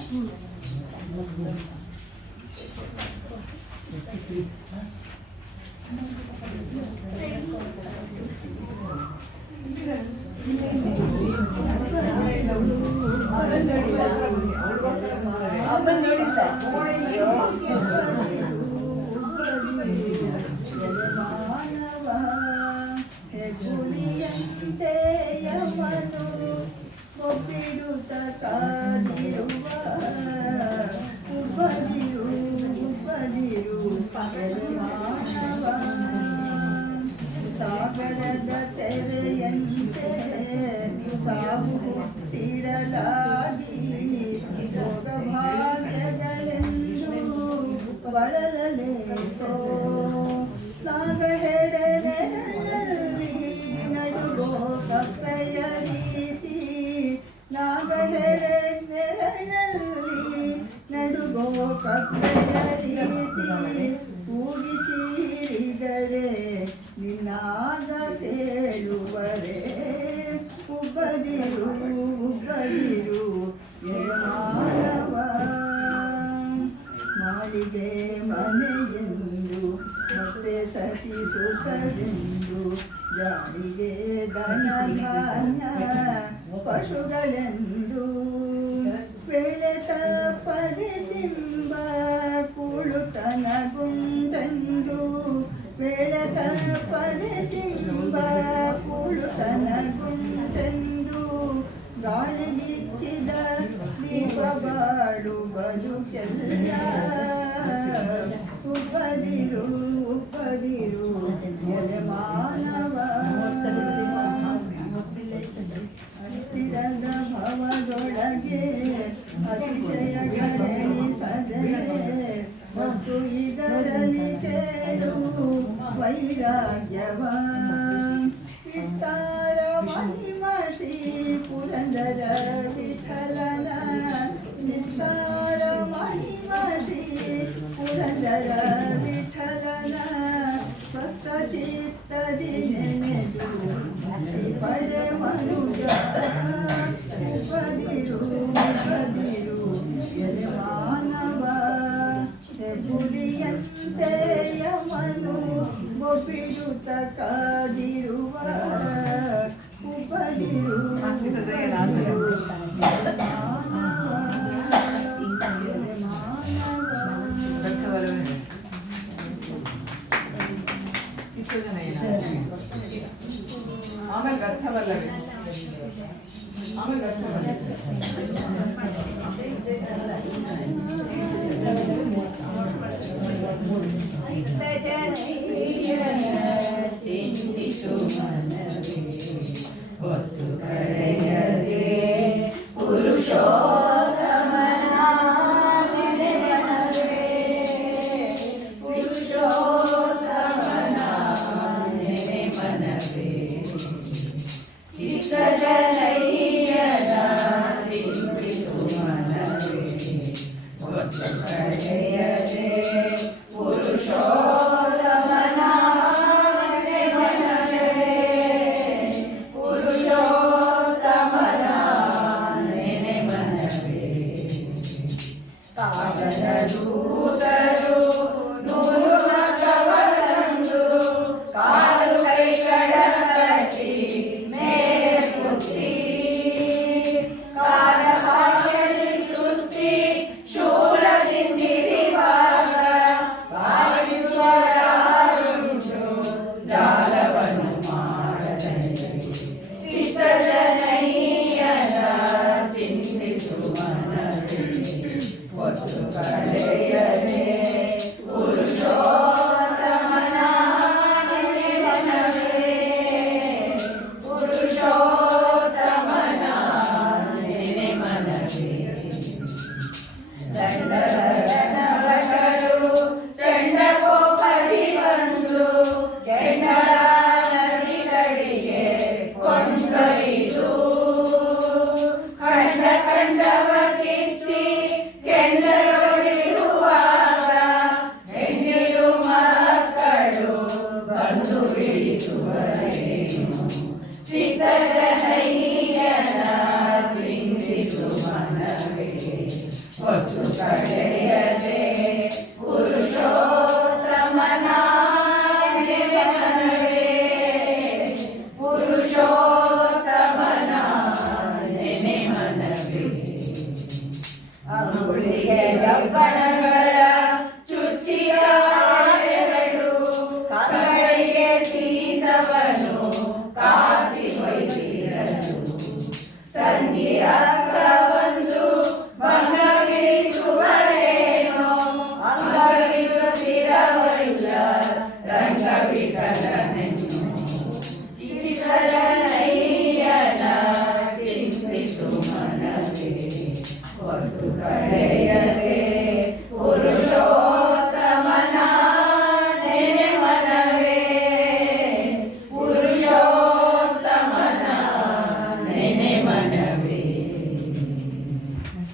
ಸಾಗರದ ತೆರೆಯಂತೆ ಸಾವು ಹುಟ್ಟಿರಲಾಗಿ ಭೋಗ ಭಾಗ್ಯಗಳೆಂದು ಬಳಲಲೇತೋ ನಾಗಹೆಡೆಯಲ್ಲಿ ನಡುಗೋ ಕಪ್ಪೆಯ ರೀತಿ ನಾಗಹೆಡೆ ನೆರಳಲ್ಲಿ ನಡುಗೋ ಕಪ್ಪೆಯ ರೀತಿ ಕೂಗಿ ಚೀರಿದರೆ ಇನ್ನಾಗ ತೇಳುವರೆ ಉಬ್ಬದಿರು ಉಬ್ಬದಿರು ಮಾನವ ಮಾಳಿಗೆ ಮನೆಯೆಂದು ಮತ್ತೆ ಸತಿ ಸುಖದೆಂದು ಜಾರಿಗೆ ದನ ಧಾನ್ಯ ಪಶುಗಳೆಂದು ಬೆಳೆತ ಪದೆ ತಿಂಬ ಕುಳುತನ ಗುಂಡೆಂದು ಬೆಳೆತ ಪದೆ ತಿಂಬ ಕುಳುತನ ಗುಂಡೆಂದು ಗಾಳಿಗಿಕ್ಕಿದ ದೀಪ ಬಾಳು ಬದುಕೆಲ್ಲ ಉಪ್ಪದಿರು ಉಪ್ಪದಿರು ಎಲೆ ಮಾನವ ಹತ್ತಿರದ ಭವದೊಳಗೆ ಅತಿಶಯಗಳೆಣಿಸದೆ ಮತ್ತು ಇದರಲ್ಲಿ ಕೇಳು ವೈರಾಗ್ಯವ ವಿಸ್ತಾರ ಮಹಿಮಾ ಶ್ರೀ ಪುರಂದರ ವಿಠಲನ ವಿಸ್ತಾರ ಮಹಿಮಾ ಶ್ರೀ ಪುರಂದರ ವಿಠಲನ ಸ್ವಸ್ಥ ಚಿತ್ತದಿ ನೆನೆದು ಪಡೆ ಮನುಜ ಉಪದಿರು ಉಪದಿರು ಎಲೆ ಮಾನವ ಹುಲಿಯಂತೆ ಯಮನು ಒಪ್ಪಿಡುತ್ತ ಕಾದಿರುವ ಉಪದಿರು ಆಮೇಲೆ ಅರ್ಥವಲ್ಲವೇ ಆಮೇಲೆ ಅರ್ಥವಲ್ಲ ಚಿಂತಿಸು ಮನವೇ ಹೊತ್ತು ಕಳೆಯದೆ ಪುರುಷೋತ್ತಮನ ನೆನೆಮನವೇ ಪುರುಷೋತ್ತಮನ ನೆನೆಮನವೇ ಚಿತ್ತಜನಯ್ಯನ ಚಿಂತಿಸು ಮನವೇ ಹೊತ್ತು ಕಳೆಯದೆ ಪುರುಷೋತ್ತಮನ ನೆನೆಮನವೇ ಪುರುಷೋತ್ತಮನ ನೆನೆಮನವೇ ಕಾಗದ ದೂತರು ನೂರು ಮಗವರಂದು ಕಾಲು ಕೈಗಳ ಕಟ್ಟಿ ಮೇಲೆ ಕುತ್ತಿ ಕಾಲ ಕಾಲಲ್ಲಿ ಸುತ್ತಿ ಶೂಲದಿಂದಿರಿವಾಗ ಭಾವಿಸುವರಾರುಂಟು ಜಾಲವನ್ನು ಮಾಡದೆ ಚಿತ್ತಜನಯ್ಯನ ಚಿಂತಿಸು ಮನವೇ ಹೊತ್ತು ಕಳೆಯದೆ ಪುರುಷೋತ್ತಮನ ನೆನೆಮನವೇ ಪುರುಷೋತ್ತಮನ ನೆನೆಮನವೇ ದಂಡನವಕರು ಚಂಡಕೋಪದಿ ಬಂದು ಕೆಂಡಳ ನದಿ ಕಡೆಗೆ ಕೊಂಡೊಯ್ದು ಖಂಡ ಖಂಡವ ಕಿತ್ತಿ ಕೆಂಡರೊಳಿರುವಾಗ ಹೆಣ್ಣಿರು ಮಕ್ಕಳು ಬಂದು ಬಿಡಿಸುವರೇನು ಚಿತ್ತಜನಯ್ಯನ ಚಿಂತಿಸು ಮನವೇ ಹೊತ್ತು ಕಳೆಯದೆ ಪುರುಷೋತ್ತಮನ ನೆನೆಮನವೇ ಪುರುಷೋತ್ತಮನ ನೆನೆಮನವೇ ಅಂಗುಳಿಗೆ ದಬ್ಬಣಗಳ ಚುಚ್ಚಿಯ ಎರಡು ಕಗಳಿಗೆ ಸೀಸವನು ಕಾಸಿ ಒಯ್ದಿರಲು ತಂಗಿ ಅಕ್ಕ ಒಂದು ಭಂಗವಿರಿಸುವರೇನೋ ಅಂಗವಿರುತ್ತಿರವರಿಲ್ಲ ರಂಗವಿಕಲನೆನ್ನು ಚಿತ್ತಜನಯ್ಯನ ಚಿಂತಿಸು ಮನವೇ ಹೊತ್ತು ಕಳೆಯದೆ ಪುರುಷೋತ್ತಮನ ನೆನೆಮನವೇ ಪುರುಷೋತ್ತಮನ ನೆನೆಮನವೇ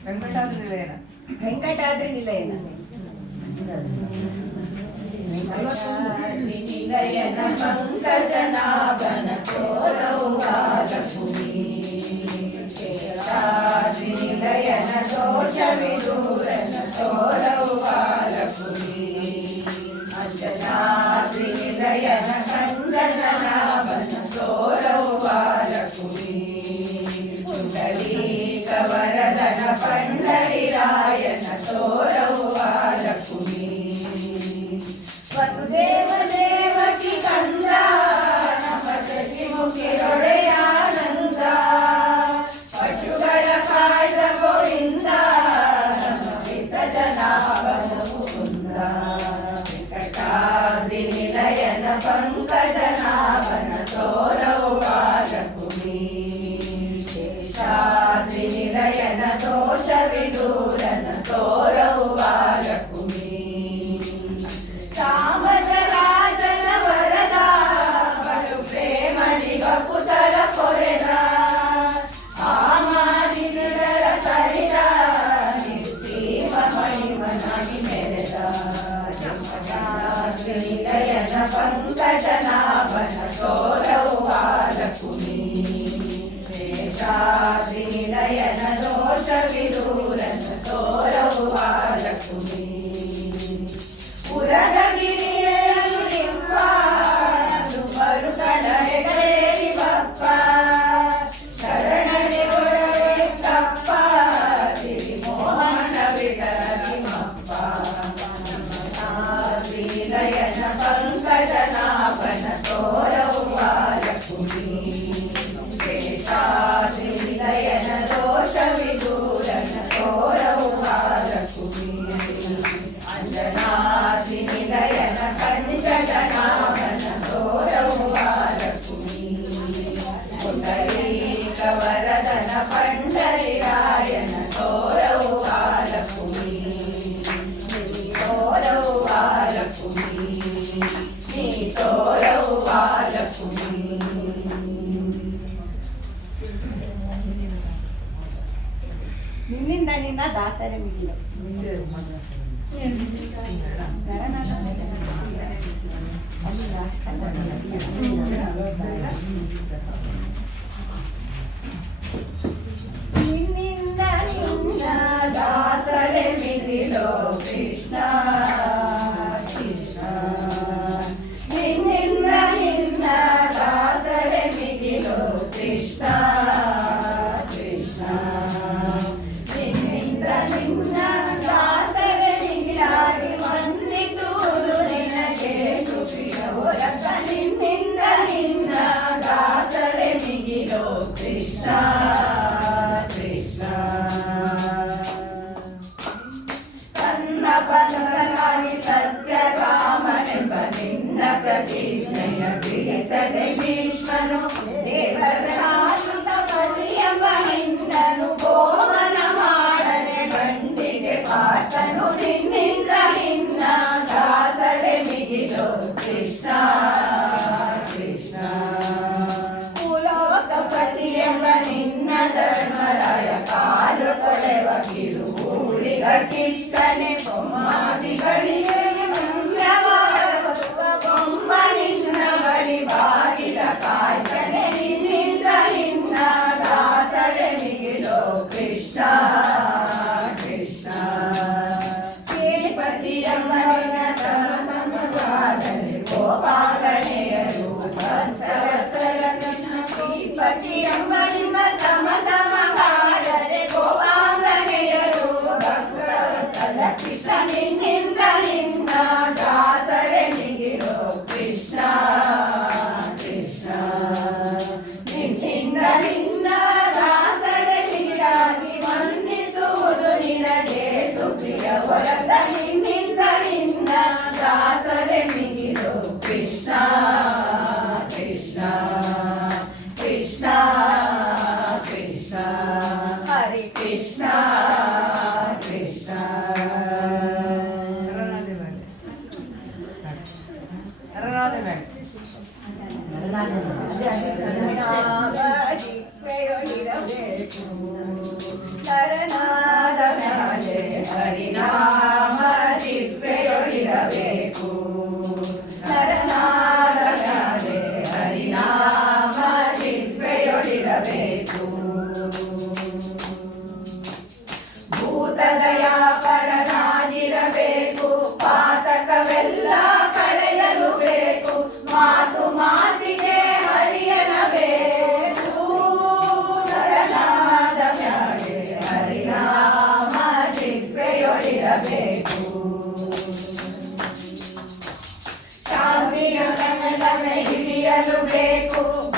ವೆಂಕಟಾದ್ರಿ ನಿಲಯನ ವೆಂಕಟಾದ್ರಿ ನಿಲಯನ ನಿಲಯನ ಪಂಕಜ ಪಂಡರಿರಾಯನ ತೋರವ್ವ ಲಕ್ಷ್ಮೀ ವಸುದೇವ ದೇವಕಿ ಕಂದ ನಮ್ಮ ಮುಖಿರೊಡೆಯಾನಂದ ಪಶುಗಳ ಕಾಯ್ದ ಗೋವಿಂದ ನಮ್ಮ ವಿಸರ್ಜನಾಭನ ಮುಕುಂದ ವೆಂಕಟಾದ್ರಿ ನಿಲಯನ ಪಂಕಜನಾಭನ ತೋರವ್ವ ಲಕ್ಷ್ಮೀ ಶೇಷಾದ್ರಿ ನಿಲಯನ ದೋಷ ವಿದೂರನ ತೋರವ್ವ ಲಕ್ಷ್ಮೀ ಕಾಮದರಾಜನ ವರದ ಬಲು ಪ್ರೇಮದಿ ಬಕುತರ ಕೊರೆದ ಆಮಾದಿದರ ಸರಿದ ನಿಸ್ಸೀಮ ಮಣಿಮನಾಗಿ ಮೆರೆದ ನಿಲಯನ ಪಂಕಜನಾಭನ ತೋರವ್ವ ಲಕ್ಷ್ಮೀ ಶೇಷಾದ್ರಿ ನಿಲಯನ ದೋಷ ವಿದೂರನ ತೋರವ್ವ ಲಕ್ಷ್ಮೀ ಪುರದಗಿರಿಯಲು ನಿಂಪ ಮರುಕನ ಹೆಗಲೇರಿ ಬಪ್ಪ ಶರಣನೆ ಒಡವೆ ಕಪ್ಪ ತಿರಿಮೋಹನ ವಿಠಲಮಪ್ಪ ಶ್ರೀಲಯನ ಪಂಕಜನಾಭನ ತೋರವ್ವ ಲಕ್ಷ್ಮೀ ಶ್ರೀಲಯನ ದೋಷ ವಿದೂರನ ತೋರವ್ವ ಲಕ್ಷ್ಮೀ ಅಂಜನಾದ್ರಿ ನಿಲಯನ ಪಂಚಜನಾಭನ ತೋರವ್ವ ಲಕ್ಷ್ಮೀ ಪುಂಡರೀಕ ವರದನ ಪಂಡರಿರಾಯನ ತೋರವ್ವ ಲಕ್ಷ್ಮೀ ತೋರವ್ವ ಲಕ್ಷ್ಮೀ ನೀ ತೋರವ್ವ ಲಕ್ಷ್ಮೀ ನಿನ್ನಿಂದ ನಿನ್ನ ದಾಸರ ಮಿಗಿಲು ನಿನ್ನಿಂದ ನಿನ್ನ ದಾಸರೆ ಮಿಗಿಲೋ ಕೃಷ್ಣ ಕೃಷ್ಣ ನಿನ್ನಿಂದ ನಿನ್ನ ದಾಸರೆ ಮಿಗಿಲೋ ಕೃಷ್ಣ ಕೃಷ್ಣ ನಿನ್ನಿಂದ ನಿನ್ನ ದಾಸರೆ ಮಿಗಿಲಾಗಿ ವಂದಿಸುವುದು ನಿನಗೆ ಸುಪ್ರಿಯವರತ ನಿನ್ನಿಂದ ನಿನ್ನ ದಾಸರೆ ಮಿಗಿಲೋ ಕೃಷ್ಣ ಕೃಷ್ಣ ತನ್ನ ಪದರಾಗಿ ಸತ್ಯಕಾಮನೆಂಬ ನಿನ್ನ ಪ್ರತಿಜ್ಞೆಯ ಬಿಡಿಸದೆ ಭೀಷ್ಮನು ದೇವರಾಜುತ ಪತಿಯೆಂಬ ನಿನ್ನನು ಗೋಮನ ಮಾಡದೆ ಗಂಡಿಗೆ ಪಾತನು ನಿನ್ನಿಂದ ನಿನ್ನ ದಾಸರೆ ಮಿಗಿಲೋ ಕೃಷ್ಣ ಕೃಷ್ಣ ಕುಲೋಕಪತಿಯೆಂಬ ನಿನ್ನ ಧರ್ಮರಾಯ ಕಾಲು ತೊಳೆವ ಕಿರುಗೂಳಿಗ ಕಿತ್ತನೆ ಬೊಮ್ಮಾದಿಗಳಿಗೆ ಬೊಮ್ಮ ನಿನ್ನ ಬಳಿ ಬಾಗಿಲ ಕಾಯ್ತನೆ ನಿನ್ನಿಂದ ನಿನ್ನ ದಾಸರೆ ಮಿಗಿಲೋ ಕೃಷ್ಣ ಕೃಷ್ಣ ಶ್ರೀಪತಿಯೆಂಬ ನಿನ್ನ ತಮಮನುವಾದರೆ ಗೋಪಾಲನೆಯರು ಭಕ್ತವತ್ಸಲ ಕೃಷ್ಣ ಶ್ರೀಪತಿಯೆಂಬ ನಿಮ್ಮ ತಮ ತಮಗಾದರೆ ಗೋಪಾಲನೆಯರು ಭಕ್ತವತ್ಸಲ ಕೃಷ್ಣ ನಿನ್ನಿಂದ ನಿನ್ನ ದಾಸರೆ ಮಿಗಿಲೋ ಕೃಷ್ಣ ಕೃಷ್ಣ ನಿನ್ನಿಂದ ನಿನ್ನ ದಾಸರೆ ಮಿಗಿಲಾಗಿ ವಂದಿಸುವುದು ನಿನಗೆ ಸುಪ್ರಿಯವರತ ನಿನ್ನಿಂದ ನಿನ್ನ ದಾಸರೆ ಮಿಗಿಲೋ ಕೃಷ್ಣ ಕೃಷ್ಣ ಕೃಷ್ಣ ಕೃಷ್ಣ ಹರಿ ಕೃಷ್ಣ ಕೃಷ್ಣ ಶರಣಾದ ಮ್ಯಾಲೆ ಹರಿನಾಮ ದಿವ್ಯೆಯೊಳಿರಬೇಕು ಶರಣಾದ ಮ್ಯಾಲೆ ಹರಿನಾಮ ದಿವ್ಯೆಯೊಳಿರಬೇಕು ಭೂತದಯಾ ಪರನಾಗಿರಬೇಕು ಪಾತಕವೆಲ್ಲ ಕಳೆಯಲು ಬೇಕು ಮಾತು ಮಾತಿಗೆ ಹರಿಯನಬೇಕು ನರನಾದ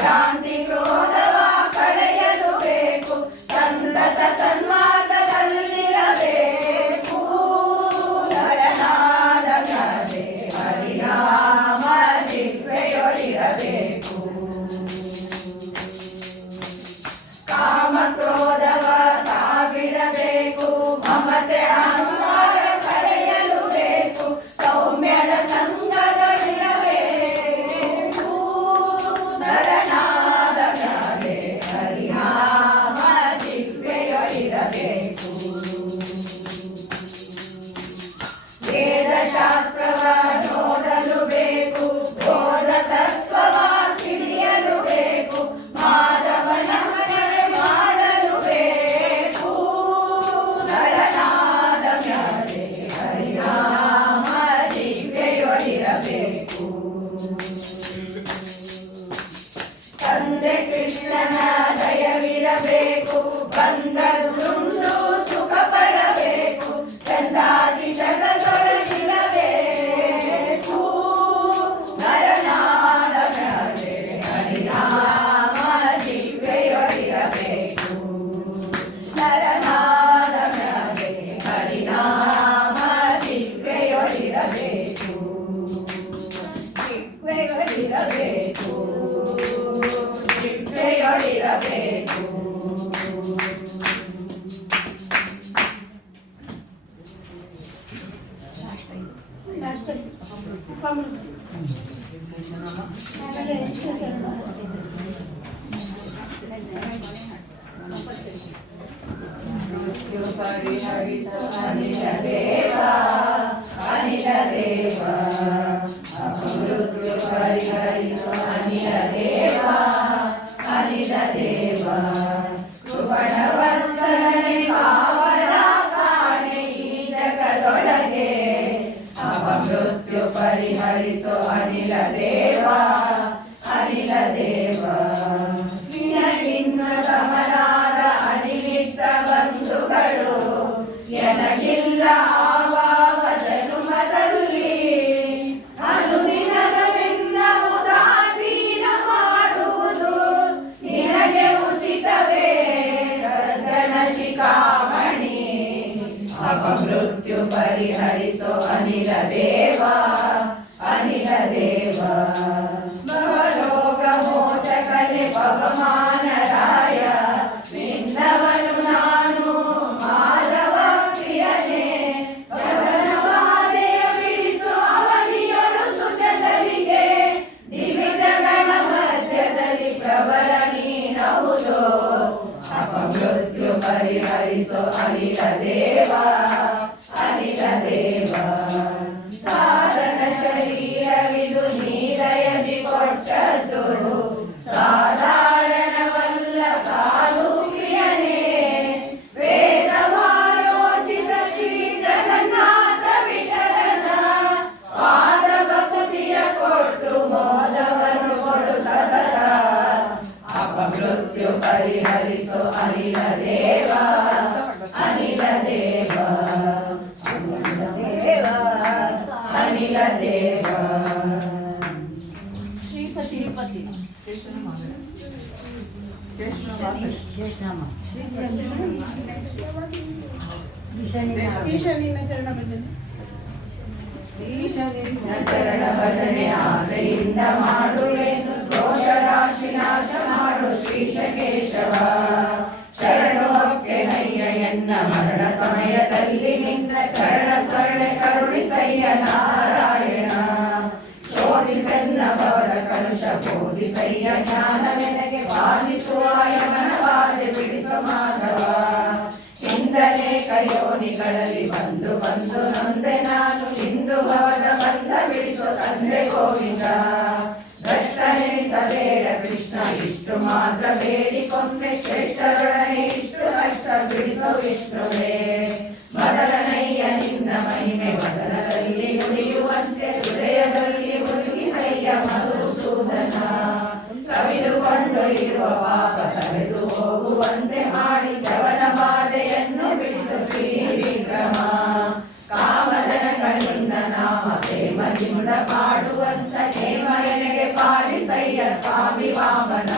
ಭ್ರಾಂತಿ ಕ್ರೋಧವ ಕಳೆಯಲು ಬೇಕು ಸಂತತ ಸನ್ಮಾರ್ಗದಲ್ಲಿರಬೇಕು ನರನಾದ ಮ್ಯಾಲೆ ಹರಿನಾಮ ಜಿಹ್ವೆಯೊಳಿರಬೇಕು ಕಾಮ ಕ್ರೋಧವ ತಾಬಿಡಬೇಕು ಮಮತೆ ಅಹಂಕಾರ ಕಳೆಯಲು ಬೇಕು ಸೌಮ್ಯದ ಸಂಗಗಳಿರಬೇಕು ನರನಾದ ಮ್ಯಾಲೆ ಹರಿನಾಮ ಜಿಹ್ವೆಯೊಳಿರಬೇಕು ವೇದಶಾಸ್ತ್ರವ ನೋಡಲು ಬೇಕು ಬೋಧ ತತ್ವವ ತಿಳಿಯಲು ಬೇಕು ಮಾಧವನ ಸ್ಮರಣೆ ಮಾಡಲು ಬೇಕು ನರನಾದ ಮ್ಯಾಲೆ ಹರಿನಾಮ ಜಿಹ್ವೆಯೊಳಿರಬೇಕು ತಂದೆ ಕೃಷ್ಣನ ದಯವಿರಬೇಕು ಬಂದದುಂಡು ಸುಖ ಪಡಬೇಕು ಚಂದಾದಿ ಜಗದೊಳಗಿರಬೇಕು ನರನಾದ ಮ್ಯಾಲೆ ಹರಿನಾಮ ಜಿಹ್ವೆಯೊಳಿರಬೇಕು ನರನಾದ ಮ್ಯಾಲೆ ಹರಿನಾಮ ಜಿಹ್ವೆಯೊಳಿರಬೇಕು ಜಿಹ್ವೆಯೊಳಿರಬೇಕು ಜಿಹ್ವೆಯೊಳಿರಬೇಕು ಅನಿಲ ದೇವ ಅನಿಲ ದೇವ ಅಪಮೃತ್ಯು ಪರಿಹರಿಸು ಅನಿಲ ದೇವ ಅನಿಲ ದೇವ ಕೃಪಣವತ್ಸಲನೆ ಪಾವನ ಕಾಣೆ ಈ ಜಗದೊಳಗೆ ಅಪಮೃತ್ಯು ಪರಿಹರಿಸು ಅನಿಲ ದೇವ ಅನಿಲ ದೇವ ನಿನಗಿನ್ನ ಸಮರಾದ ಅನಿಮಿತ್ತ ಬಂಧುಗಳು ಎನಗಿಲ್ಲ ಆವಾವ ಜನುಮದಲ್ಲಿ ಅನುದಿನವೆನ್ನ ಉದಾಸೀನ ಮಾಡುವುದು ನಿನಗೆ ಉಚಿತವೇ ಸಜ್ಜನ ಶಿಖಾಮಣಿ ಅಪಮೃತ್ಯು ಪರಿಹರಿಸೋ ಅನಿಲ ದೇವ ಅನಿಲ ದೇವ ಭವರೋಗ ಮೋಚಕನೆ ಪವಮಾನರಾಯ ನಿನ್ನವನು ನಾನು ಮಾಧವ ಪ್ರಿಯನೇ ಗಗನವಾದೆಯ ಬಿಡಿಸು ಅವಧಿಯೊಳು ಸುಜಗಳಿಗೆ ದಿವಿಜಗಣ ಮಧ್ಯದಲ್ಲಿ ಪ್ರಬಲ ನೀನಹುದು ಅಪಮೃತ್ಯು ಪರಿಹರಿಸೋ ಅನಿಲ ದೇವ ಅನಿಲ ದೇವ ಸಾಧನ ಶರೀರವಿದು ನೀರಯದಿ ಕೊಟ್ಟದ್ದು ಸಾಧಾರಣವಲ್ಲ ಸಾಧು ಪ್ರಿಯನೇ ವೇದವಾಯೋಚಿತ ಶ್ರೀ ಜಗನ್ನಾಥ ವಿಠಲನ ಪಾದ ಭಕ್ತಿಯ ಕೊಟ್ಟು ಮೋದವನ್ನು ಕೊಡು ಸತತ ಅಪಮೃತ್ಯು ಪರಿಹರಿಸೋ ಅನಿಲ ದೇವ ಅನಿಲ ದೇವ ಅನಿಲ ದೇವ ತಿರುಪತಿ ಚರಣ ಭಜನೆ ಆಸೆಯಿಂದ ಮಾಡುವೆನು ದೋಷ ರಾಶಿ ನಾಶ ಮಾಡು ಶ್ರೀಶ ಕೇಶವ ಶರಣು ಹೊಕ್ಕೆ ನಯ್ಯ ಎನ್ನ ಮರಣ ಸಮಯದಲ್ಲಿ ನಿನ್ನ ಚರಣ ಸ್ಮರಣೆ ಕರುಣಿಸಯ್ಯ ನಾರಾಯಣ ಶೋಧಿಸೆನ್ನ ಭವದ ಕಲುಷ ಬೋಧಿಸಯ್ಯ ಜ್ಞಾನವೆನಗೆ ಪಾಲಿಸುವ ಯಮನ ಬಾಧೆ ಬಿಡಿಸು ಮಾಧವ ಇಂದಲೇ ಕಯೋನಿಗಳಲ್ಲಿ ಬಂದು ಬಂದು ನೊಂದೆ ನಾನು ಇಂದು ಭವದ ಬಂಧ ಬಿಡಿಸು ತಂದೆ ಗೋವಿಂದ ಭ್ರಷ್ಟನೆನಿಸಬೇಡ ಕೃಷ್ಣ ಇಷ್ಟು ಮಾತ್ರ ಬೇಡಿಕೊಂಡೆ ಶ್ರೇಷ್ಠರೊಡನೆ ಇಷ್ಟು ಕಷ್ಟ ಬಿಡಿಸು ವಿಷ್ಣುವೇ ಮೊದಲನಯ್ಯ ನಿನ್ನ ಮಹಿಮೆ ವದನದಲ್ಲಿ ನುಡಿಯುವಂತೆ ಹೃದಯದಲ್ಲಿ ಹುಡುಗಿಸಯ್ಯ ಮಧುಸೂದನ ಕವಿದುಕೊಂಡು ಇರುವ ಪಾಪ ಸವೆದು ಹೋಗುವಂತೆ ಮಾಡಿ ಜವನ ಬಾಧೆಯನ್ನು ಬಿಡಿಸು ವಿಕ್ರಮ ಕಾಮದನಗಳಿಂದ ನಾಮ ಪ್ರೇಮದಿಂದ ಪಾಡುವಂತ ನೇಮ ಎನಗೆ ಪಾಲಿಸಯ್ಯ ಸ್ವಾಮಿ ವಾಮನ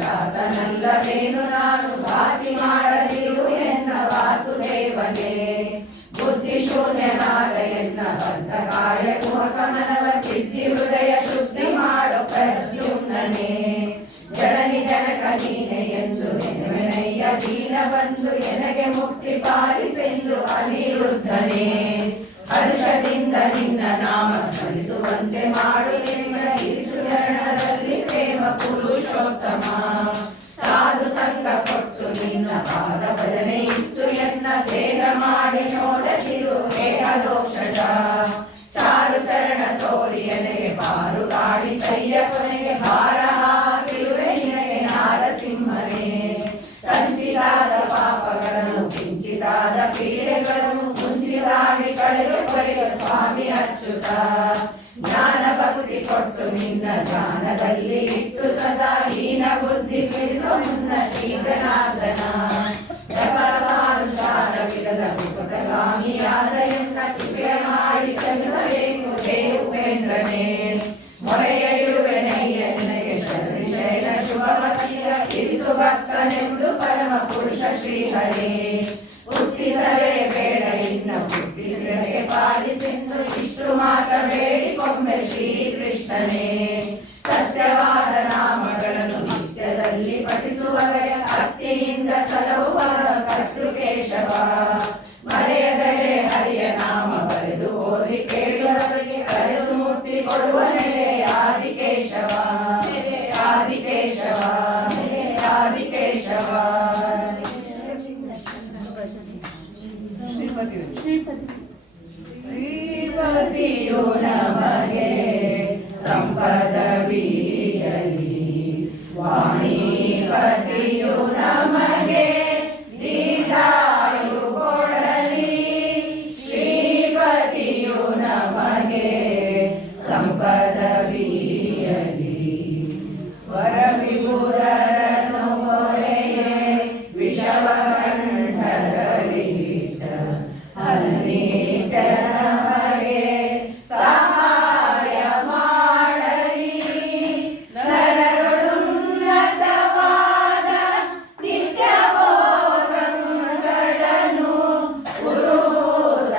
ದಾಸನಲ್ಲವೇನು ನಾನು ವಾಸಿ ಮಾಡದಿರು ಎನ್ನ ವಾಸುದೇವನೇ ಬುದ್ಧಿ ಶೂನ್ಯನಾದ ಎನ್ನ ಬಂಧಕಾಯ ಕುಹಕಮನವ ಸಿದ್ಧಿ ಹೃದಯ ಶುದ್ಧಿ ಮಾಡೋ ಪ್ರದ್ಯುಮ್ನನೇ ಜನನಿ ಜನಕ ನೀನೆ ಎಂದು ನೆನೆಯ ದೀನ ಬಂದು ಎನಗೆ ಮುಕ್ತಿ ಪಾಲಿಸೆಂದು ಅನಿರುದ್ಧನೇ ಹರ್ಷದಿಂದ ನಿನ್ನ ನಾಮ ಸ್ಮರಿಸುವಂತೆ ಮಾಡು ನಿನ್ನ ಗಿರಿಸುರಣದಲ್ಲಿ ಪ್ರೇಮ ಪುರುಷೋತ್ತಮ ಸಾಧು ಸಂಘ ಕೊಟ್ಟು ನಿನ್ನ ಪಾದ ಭಜನೆ ಇತ್ತು ಎನ್ನ ಬೇಗ ಮಾಡಿ ನೋಡದಿರು ಹೇಹ ದೋಷದ ಚಾರು ಚರಣ ತೋರಿ ಎನೆಗೆ ಪಾರು ಗಾಡಿ ಕೈಯ ಕೊನೆಗೆ ಭಾರ ಹಾಕಿರುವೆ ನಿನಗೆ ನಾರಸಿಂಹನೇ ಸಂಚಿತಾದ ಪಾಪಗಳನ್ನು ಕಿಂಚಿತಾದ ಪೀಡೆಗಳನ್ನು ಮುಂಚಿತಾಗಿ ಕಳೆದು ಪಡೆಯುವ ಸ್ವಾಮಿ ಅಚ್ಯುತ ಜ್ಞಾನ ಭಕ್ತಿ ಕೊಟ್ಟು ನಿನ್ನ ಜ್ಞಾನದಲ್ಲಿ ಇಟ್ಟು ಸದಾ ಹೀನ ಬುದ್ಧಿ ಬಿಡಿಸು ಮುನ್ನ ಶ್ರೀಜನಾರ್ದನ ವಿರದ ಮುಕುಟಗಾಮಿಯಾದ ಎನ್ನ ಕೃಪೆ ಮಾಡಿ ಚಂದ್ರರೇನು ದೇವೇಂದ್ರನೇ ಮೊರೆಯ ಇಡುವೆನಯ್ಯ ನಿನಗೆ ಶರಣ ಶುಭಮತಿಯ ಇರಿಸು ಭಕ್ತನೆಂದು ಪರಮ ಪುರುಷ ಶ್ರೀಹರೇ ಹುಟ್ಟಿಸಲೇ ಬೇಡ ಇನ್ನ ಹುಟ್ಟಿಸಿದರೆ ಪಾಲಿಸೆಂದು ಇಷ್ಟು ಮಾತ್ರ ಬೇಡಿಕೊಮ್ಮೆ ಶ್ರೀಕೃಷ್ಣನೇ ಸತ್ಯವಾದ ನಾಮಗಳನ್ನು ನಿತ್ಯದಲ್ಲಿ ಪಠಿಸುವವರೆ ಭಕ್ತಿಯಿಂದ ಸಲಹುವ ಕರ್ತೃಕೇಶವ ಮರೆಯದರೆ ಹರಿಯ ನಾಮ ಬರೆದು ಓದಿ ಕೇಳುವವರಿಗೆ ಕರೆದು ಮೂರ್ತಿ ಕೊಡುವನೇ ಆದಿಕೇಶವ ಆದಿಕೇಶವ ಆದಿಕೇಶವ ಶ್ರೀಪತಿಯು ನಮಗೆ ಸಂಪದವಿಯಲಿ ವಾಣಿಪತಿಯು ನಮಗೆ ದೀರ್ಘಾಯು ಕೊಡಲಿ ಶ್ರೀಪತಿಯು ನಮಗೆ ಸಂಪದವಿಯಲಿ ವರವಿಭುರರನ್ನು ಮೊರೆಯೇ ವಿಷವ ಕಂಠದಲ್ಲಿಷ್ಟ ಹನಿಷ್ಠರ ನಮಗೆ ಸಹಾಯ ಮಾಡಲಿ ನರರುನ್ನತವಾದ ನಿತ್ಯ ಬೋಧಗಳನ್ನು ಪುರುದ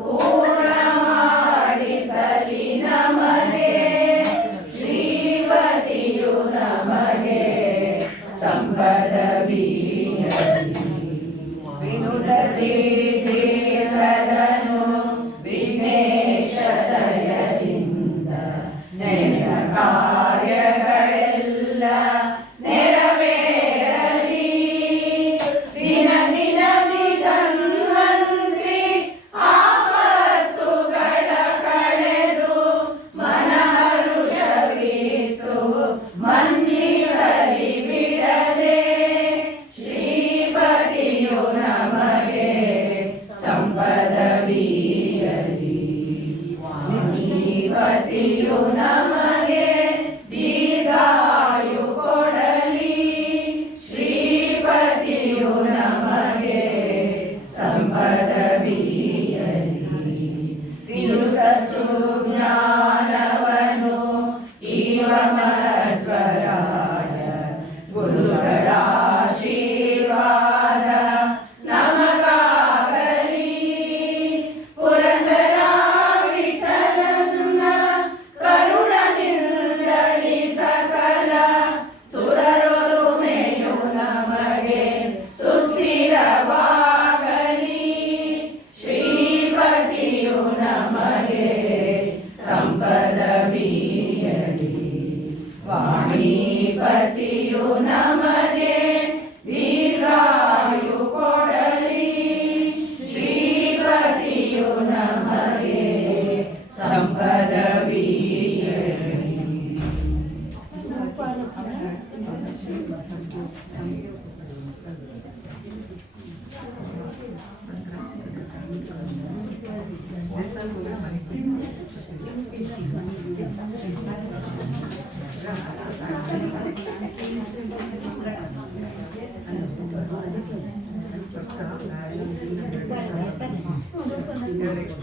ಪೂರ್ಣ ಮಾಡಿಸಲಿ ನಮಗೆ ಶ್ರೀಪತಿಯು ನಮಗೆ ಸಂಪದವಿಯಲಿ ವಿನುತ ಸಿದ್ಧಿಪ್ರದನು ವಿಘ್ನೇಶ ದಯದಿಂದ ನೆನೆದ ಕಾರ್ಯಗಳೆಲ್ಲ ನೆರವೇರಲಿ ದಿನ ದಿನದಿ ಧನ್ವಂತ್ರಿ ಆಪತ್ತುಗಳ ಕಳೆದು ಮನಹರುಷವಿತ್ತು ಮನ್ನಿಸಲಿ ಬಿಡದೆ ಶ್ರೀಪತಿಯು ನಮಗೆ ಸಂಪದವಿಯಲಿ ವಾಣಿಪತಿಯು ನಮಗೆ ದೀರ್ಘಾಯು ಕೊಡಲಿ ಶ್ರೀಪತಿಯು ನಮಗೆ ಸಂಪದವಿಯಲಿ ತಿರುಗ ಸುಜ್ಞಾನವನು ಇವ ಮಧ್ವರಾಯ ಗುರುಗಳ ಆಶೀರ್ವಾದ ನಮಗಾಗಲಿ ಪುರಂದರ ವಿಠಲನ್ನ ಕರುಣದಿಂದಲಿ ಸಕಲ ಸುರರೊಲುಮೆಯು ನಮಗೆ ಸುಸ್ಥಿರವಾಗಲಿ ಶ್ರೀಪತಿಯು ನಮಗೆ ಸಂಪದವಿಯಲಿ ವಾಣಿಪತಿಯು ನಮಗೆ ದೀರ್ಘಾಯು ಕೊಡಲಿ ಶ್ರೀಪತಿಯು ನಮಗೆ ಸಂಪದವಿಯಲಿ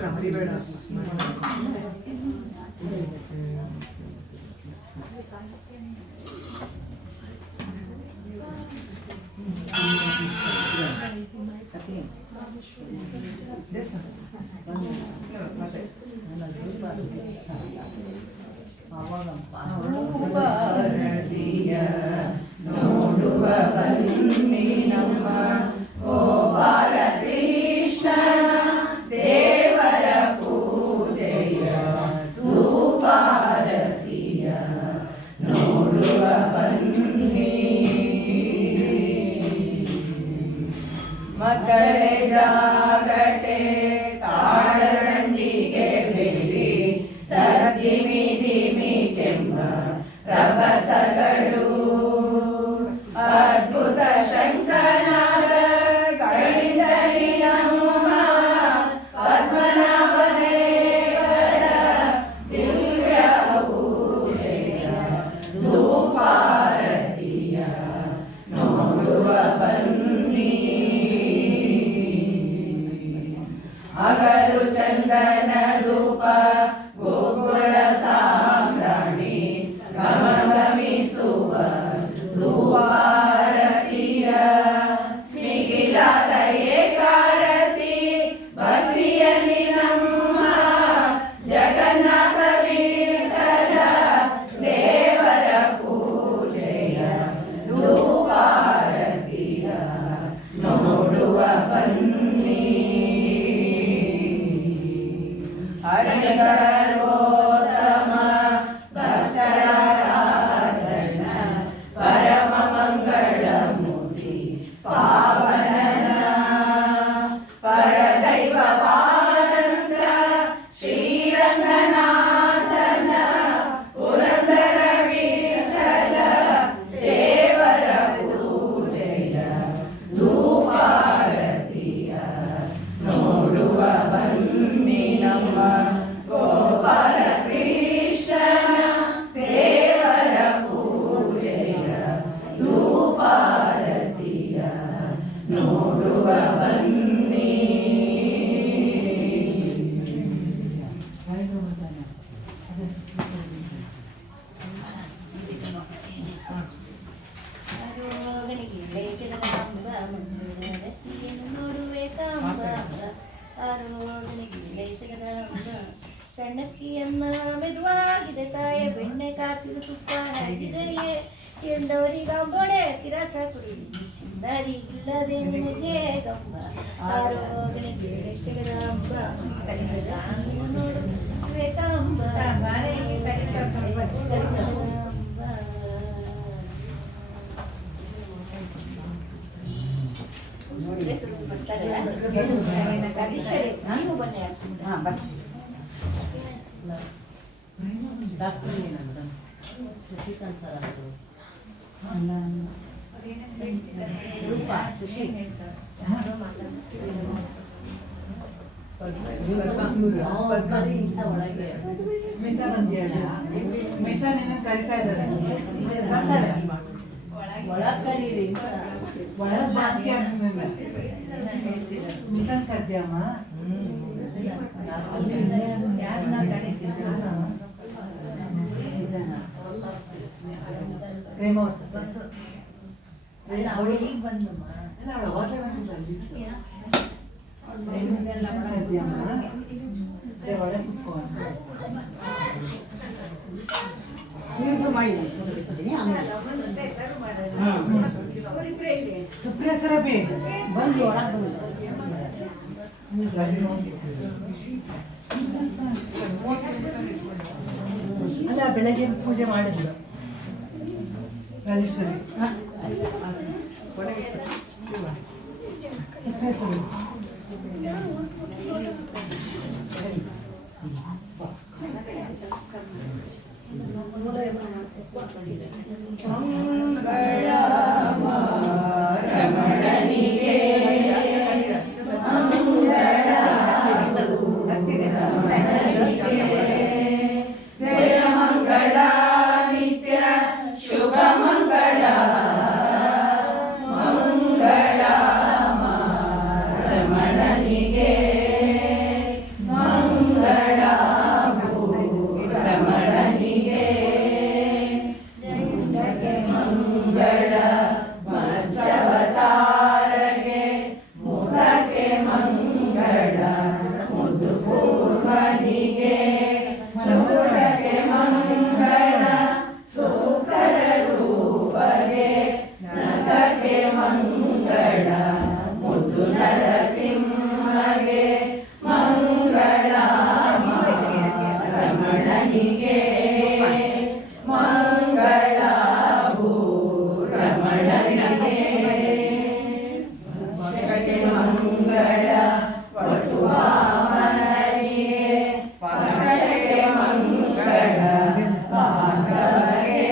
ಮರಿಬೇಡ ಮತ್ತೆ ಭಾರತೀಯ ನೋಡುವ ಬನ್ನಿ ನಮ್ಮ ಓ ಬಾಲಕೃಷ್ಣ ದೇವರ ಪೂಜೆಯ ಭಾರತೀಯ ನೋಡುವ ಬನ್ನಿ ಮಕ್ಕಳೇ ಜಾಗಟೆ ತಾಳರಂಡಿಗೆ ಬೆಳ್ಳಿ ತದ್ದಿಮಿ ದಿಮಿ ಕೆಂಬ ರಭಸಗಳು ಅದ್ಭುತ ಶಂಕರನಾದ ಗಳಿಂದಲಿ ನಮ್ಮ ಪದ್ಮನಾಭದೇವರ ದಿವ್ಯ ಪೂಜೆಯ ಧೂಪಾರತಿಯ ನೋಡುವ ಬನ್ನಿ ಹಗಲು ಚಂದನ ಧೂಪ ಗೋಕುಲ ಸಾಮ್ರಾಣಿ ಗಮಗಮಿಸುವ ಧೂಪಾರತಿಯ ಮಿಗಿಲಾದ ಏಕಾರತಿ ಭಕ್ತಿಯಲ್ಲಿ ನಮ್ಮ ಜಗನ್ನಾಥ ವಿಠಲ ದೇವರ ಪೂಜೆಯ ಧೂಪಾರತಿಯ ನೋಡುವ ಬನ್ನಿ ಹರಣ ಸರ್ವೋತ್ತಮ ಭಕ್ತರಾಧನ ಪರಮ ಮಂಗಳ ಮೂರ್ತಿ ಪಾವನನ ಪರದೈವ ಪಾಲಂತ ಶ್ರೀರಂಗನಾಥನ ಪುರಂದರ ವಿಠಲ ದೇವರ ಪೂಜೆಯ ಧೂಪಾರತಿಯ ನೋಡುವ ಬನ್ನಿ ನಮ್ಮ ಗೋಪಾಲ ಕೃಷ್ಣನ ದೇವರ ಪೂಜೆಯ ಧೂಪಾರತಿಯ ನೋಡುವ ಬನ್ನಿ ಸಣ್ಣಕ್ಕಿಯನ್ನ ಮೆದುವಾಗಿದೆ ತಾಯ ಬೆಣ್ಣೆ ಕಾಸಿದ ತುಪ್ಪ ಹೇಗಿದೆಯೇ ಎಂದವರಿಗಂಬೊಡೆ ತಿರಸ ಕುಡಿ ಸಿಂದರಿಗಿಲ್ಲದೆ ನಿನಗೆ ಗಂಬ ಆರೋಗಣಿಗೆ ತೆಗೆದಂಬ ನೋಡು ವಿವೇಕಾಂಬ ನಾನು ಬನ್ನಿ ಸ್ಮಿತಾ ನಿನ್ನ ಕರಿತಾ ಇದ್ದಾರೆ ಒಳಗ್ ಕರೀರಿ ಒಳಗೆ ಬಾಕಿ ಆಗ್ತದೆ ಸ್ಮಿತಾ ಕರ್ದ್ಯಮ್ಮ ಪ್ರೇಮ ಅವಳು ಈಗ ಬಂದಮ್ಮ ಒಳಗೆ ಕುತ್ಕೊಂಡು ಸುಪ್ರೇಸರ ಬೇಗ ಬಂದು ಒಳಗೆ ಅಲ್ಲ ಬೆಳಗ್ಗೆ ಪೂಜೆ ಮಾಡಿದ್ರು ರಾಜೇಶ್ವರಿ ಸುಪ್ರೇಸರಿ ರಮಣನಿಗೆ ಜಯ ಮಂಗಳ ನಿತ್ಯ ಶುಭ ಮಂಗಳ ಮಂಗಳ ನರಸಿಂಹಗೆ ಮಂಗಳ ರಮಣನಿಗೆ ಮಂಗಳ ರಮಣನಿಗೆ ಮಂಗಳ ವಟುವಾಮನಿಗೆ ಪಕ್ಷಕ್ಕೆ ಮಂಗಳ ಭಾಗವಗೆ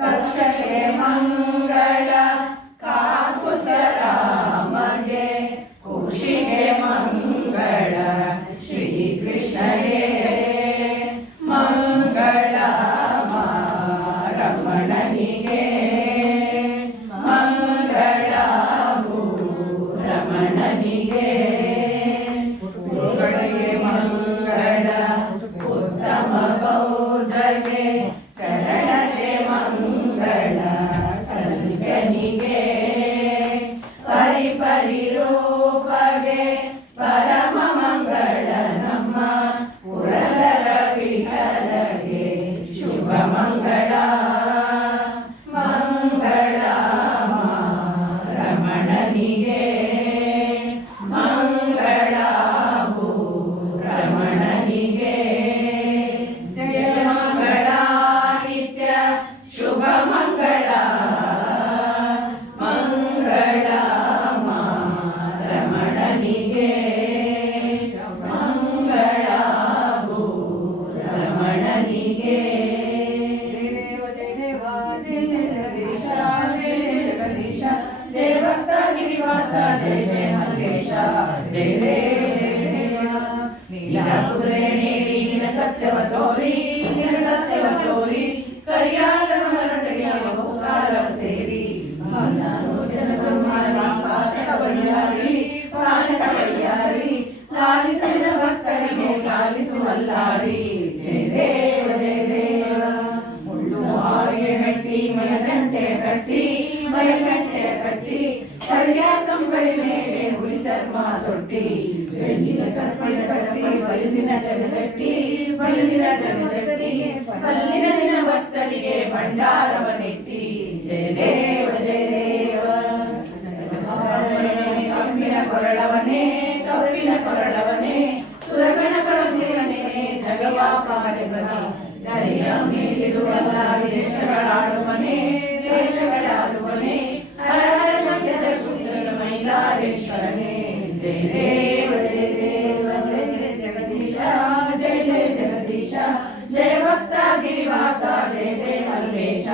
ಕಕ್ಷಕ್ಕೆ ಮಂಗಳ ಕಾಕುಸರಾಮಗೆ ಖುಷಿಗೆ ಮಂಗಳ ಶ್ರೀಕೃಷ್ಣಗೆ ಮಂಗಳ ರಮಣನಿಗೆ ಮಂಗಳ ರಮಣನಿಗೆ ಗುರುಗಳಿಗೆ ಮಂಗಳ ಉತ್ತಮ ಬೌದ್ಧಗೆ ಚರಣಕ್ಕೆ ಮಂಗಳ ಕಲಿಕನಿಗೆ ಪರಿಪರಿ ರೂಪಗೆ ಪರಮ ಮಂಗಳ ನಮ್ಮ ಪುರಂದರ ವಿಠಲಗೆ ಶುಭ ಮಂಗಳ ಮಂಗಳ ರಮಣನಿಗೆ ಮಂಗಳ ರಮಣನಿಗೆ ಜಯ ಮಂಗಳ ನಿತ್ಯ ಶುಭ ಮಂಗಳ ಮಂಗಳ ರಮಣನಿಗೆ ಮಂಗಳ ರಮಣನಿಗೆ ಜಯ ದೇವ ಜಯ ಜಗದೀಶ ಜಯ ಜಗದೀಶ ಜಯ ಭಕ್ತ ಗಿರಿವಾಸ ಜಯ ಜಯ ಮಲ್ಲೇಶ ಜಯ ದೇವ ನೀಲ ಕುದುರೆ ನೇರಿ ನಿನ ಸತ್ಯವ ತೋರಿ ನಿನ ಸತ್ಯವ ತೋರಿ ಕರಿಯಾಗದ ಮರತಡಿಯ ಬಹುಕಾಲವ ಸೇರಿ ನಾನು ಜನ ಸಂಹಾರಿ ಪಾತಕ ಬಲಿಯಾರಿ ಪಾಲಿಸ ಬಲಿಯಾರಿ ಲಾಲಿಸಿದ ಭಕ್ತರಿಗೆ ಲಾಲಿಸುವಲ್ಲಾರಿ ಜಯ ದೇವ ಜಯ ದೇವ ಮುಳ್ಳು ಹಾವಿಗೆ ಗಟ್ಟಿ ಮಯಗಂಟೆ ಕಟ್ಟಿ ಮಯಗಂಟೆ ಕಟ್ಟಿ ಹರಿಯ ಕಂಬಳಿ ಮೇಲೆ ಹುಲಿ ಚರ್ಮ ತೊಟ್ಟಿ ಬೆಳ್ಳಿಯ ಸರ್ಪಿನ ಕಟ್ಟಿ ಬಲಿದಿನ ಜಗಜಟ್ಟಿ ಬಲಿದಿನ ಜಗಜಟ್ಟಿ ಕಲ್ಲಿನ ದಿನ ಭಕ್ತರಿಗೆ ಭಂಡಾರವ ನೆಟ್ಟಿ ಜಯ ದೇವ ಜಯ ದೇವ ಕಬ್ಬಿನ ಕೊರಳವನೇ ಕಬ್ಬಿನ ಕೊರಳವನೇ ಸುರಗಣಗಳ ಸೇವನೆ ಜಗವಾಸಾಜಗನೇ ದರೆಯ ಮೇಲಿರುವಲ್ಲ ದೇಶಗಳಾಡುವನೇ ದೇಶಗಳಾಡುವನೇ ಹರ ಹರ ಶಬ್ದದ ಶುದ್ಧದ ಮೈಲಾರೇಶ್ವರನೇ ಜಯ ದೇವ ಜಯ ದೇವ ಜಯ ಜಯ ಜಗದೀಶ ಜಯ ಜಯ ಜಗದೀಶ ಜಯ ಭಕ್ತ ಗಿರಿವಾಸ ಜಯ ಜಯ ಮಲ್ಲೇಶ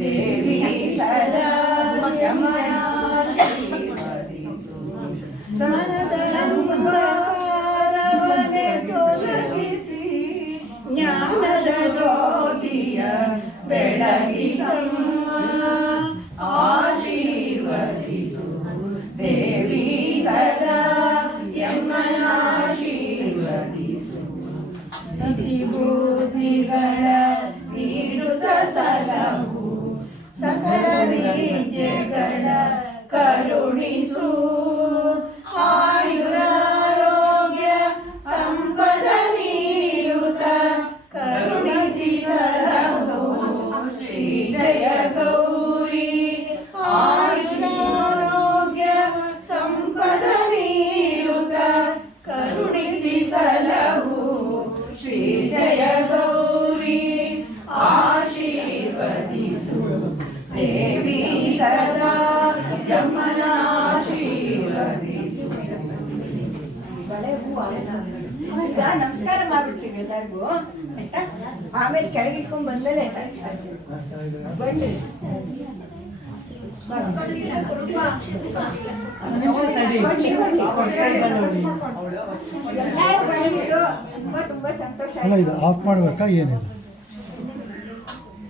ದೇವಿ ಸದಾ ಯಮನಾಶೀರ್ವದಿಸು ಮನದ ಅಂಧಕಾರವನ್ನೇ ತೊಲಗಿಸಿ ಜ್ಞಾನದ ಜ್ಯೋತಿಯ ಬೆಳಗಿಸಮ್ಮ ಆಶೀರ್ವದಿಸು ದೇವಿ ಸದಾ ಯಮನಾಶೀರ್ವದಿಸು ಸಿದ್ಧಿಬುದ್ಧಿಗಳ ನೀಡುತ್ತ ಸಲಹು ಸಕಲ ವಿದ್ಯೆಗಳ ಕರುಣಿಸು ಆಯುರಾರೋಗ್ಯ ಸಂಪದ ನೀಡುತ್ತ ಕರುಣಿಸಿ ಸಲಹು ಶ್ರೀ ಜಯ ಗೌರಿ ಆಯುರಾರೋಗ್ಯ ಸಂಪದ ನೀಡುತ್ತ ಕರುಣಿಸಿ ಸಲಹು ಶ್ರೀ ಜಯ ಗೌರಿ ಆಶೀರ್ವದಿಸು ದೇವಿ ಸದಾ ಯಮನಾಶೀರ್ವದಿಸು. ಈಗ ನಮಸ್ಕಾರ ಮಾಡ್ಬಿಡ್ತೀವಿ ಎಲ್ಲರಿಗೂ ಆಯ್ತಾ. ಆಮೇಲೆ ಕೆಳಗಿಟ್ಕೊಂಡ್ ಬಂದಲೇ ಬನ್ನಿ ತುಂಬಾ ಸಂತೋಷ. ಅಲ್ಲ ಇದು ಆಫ್ ಮಾಡ್ಬೇಕಾ ಏನಿದೆ?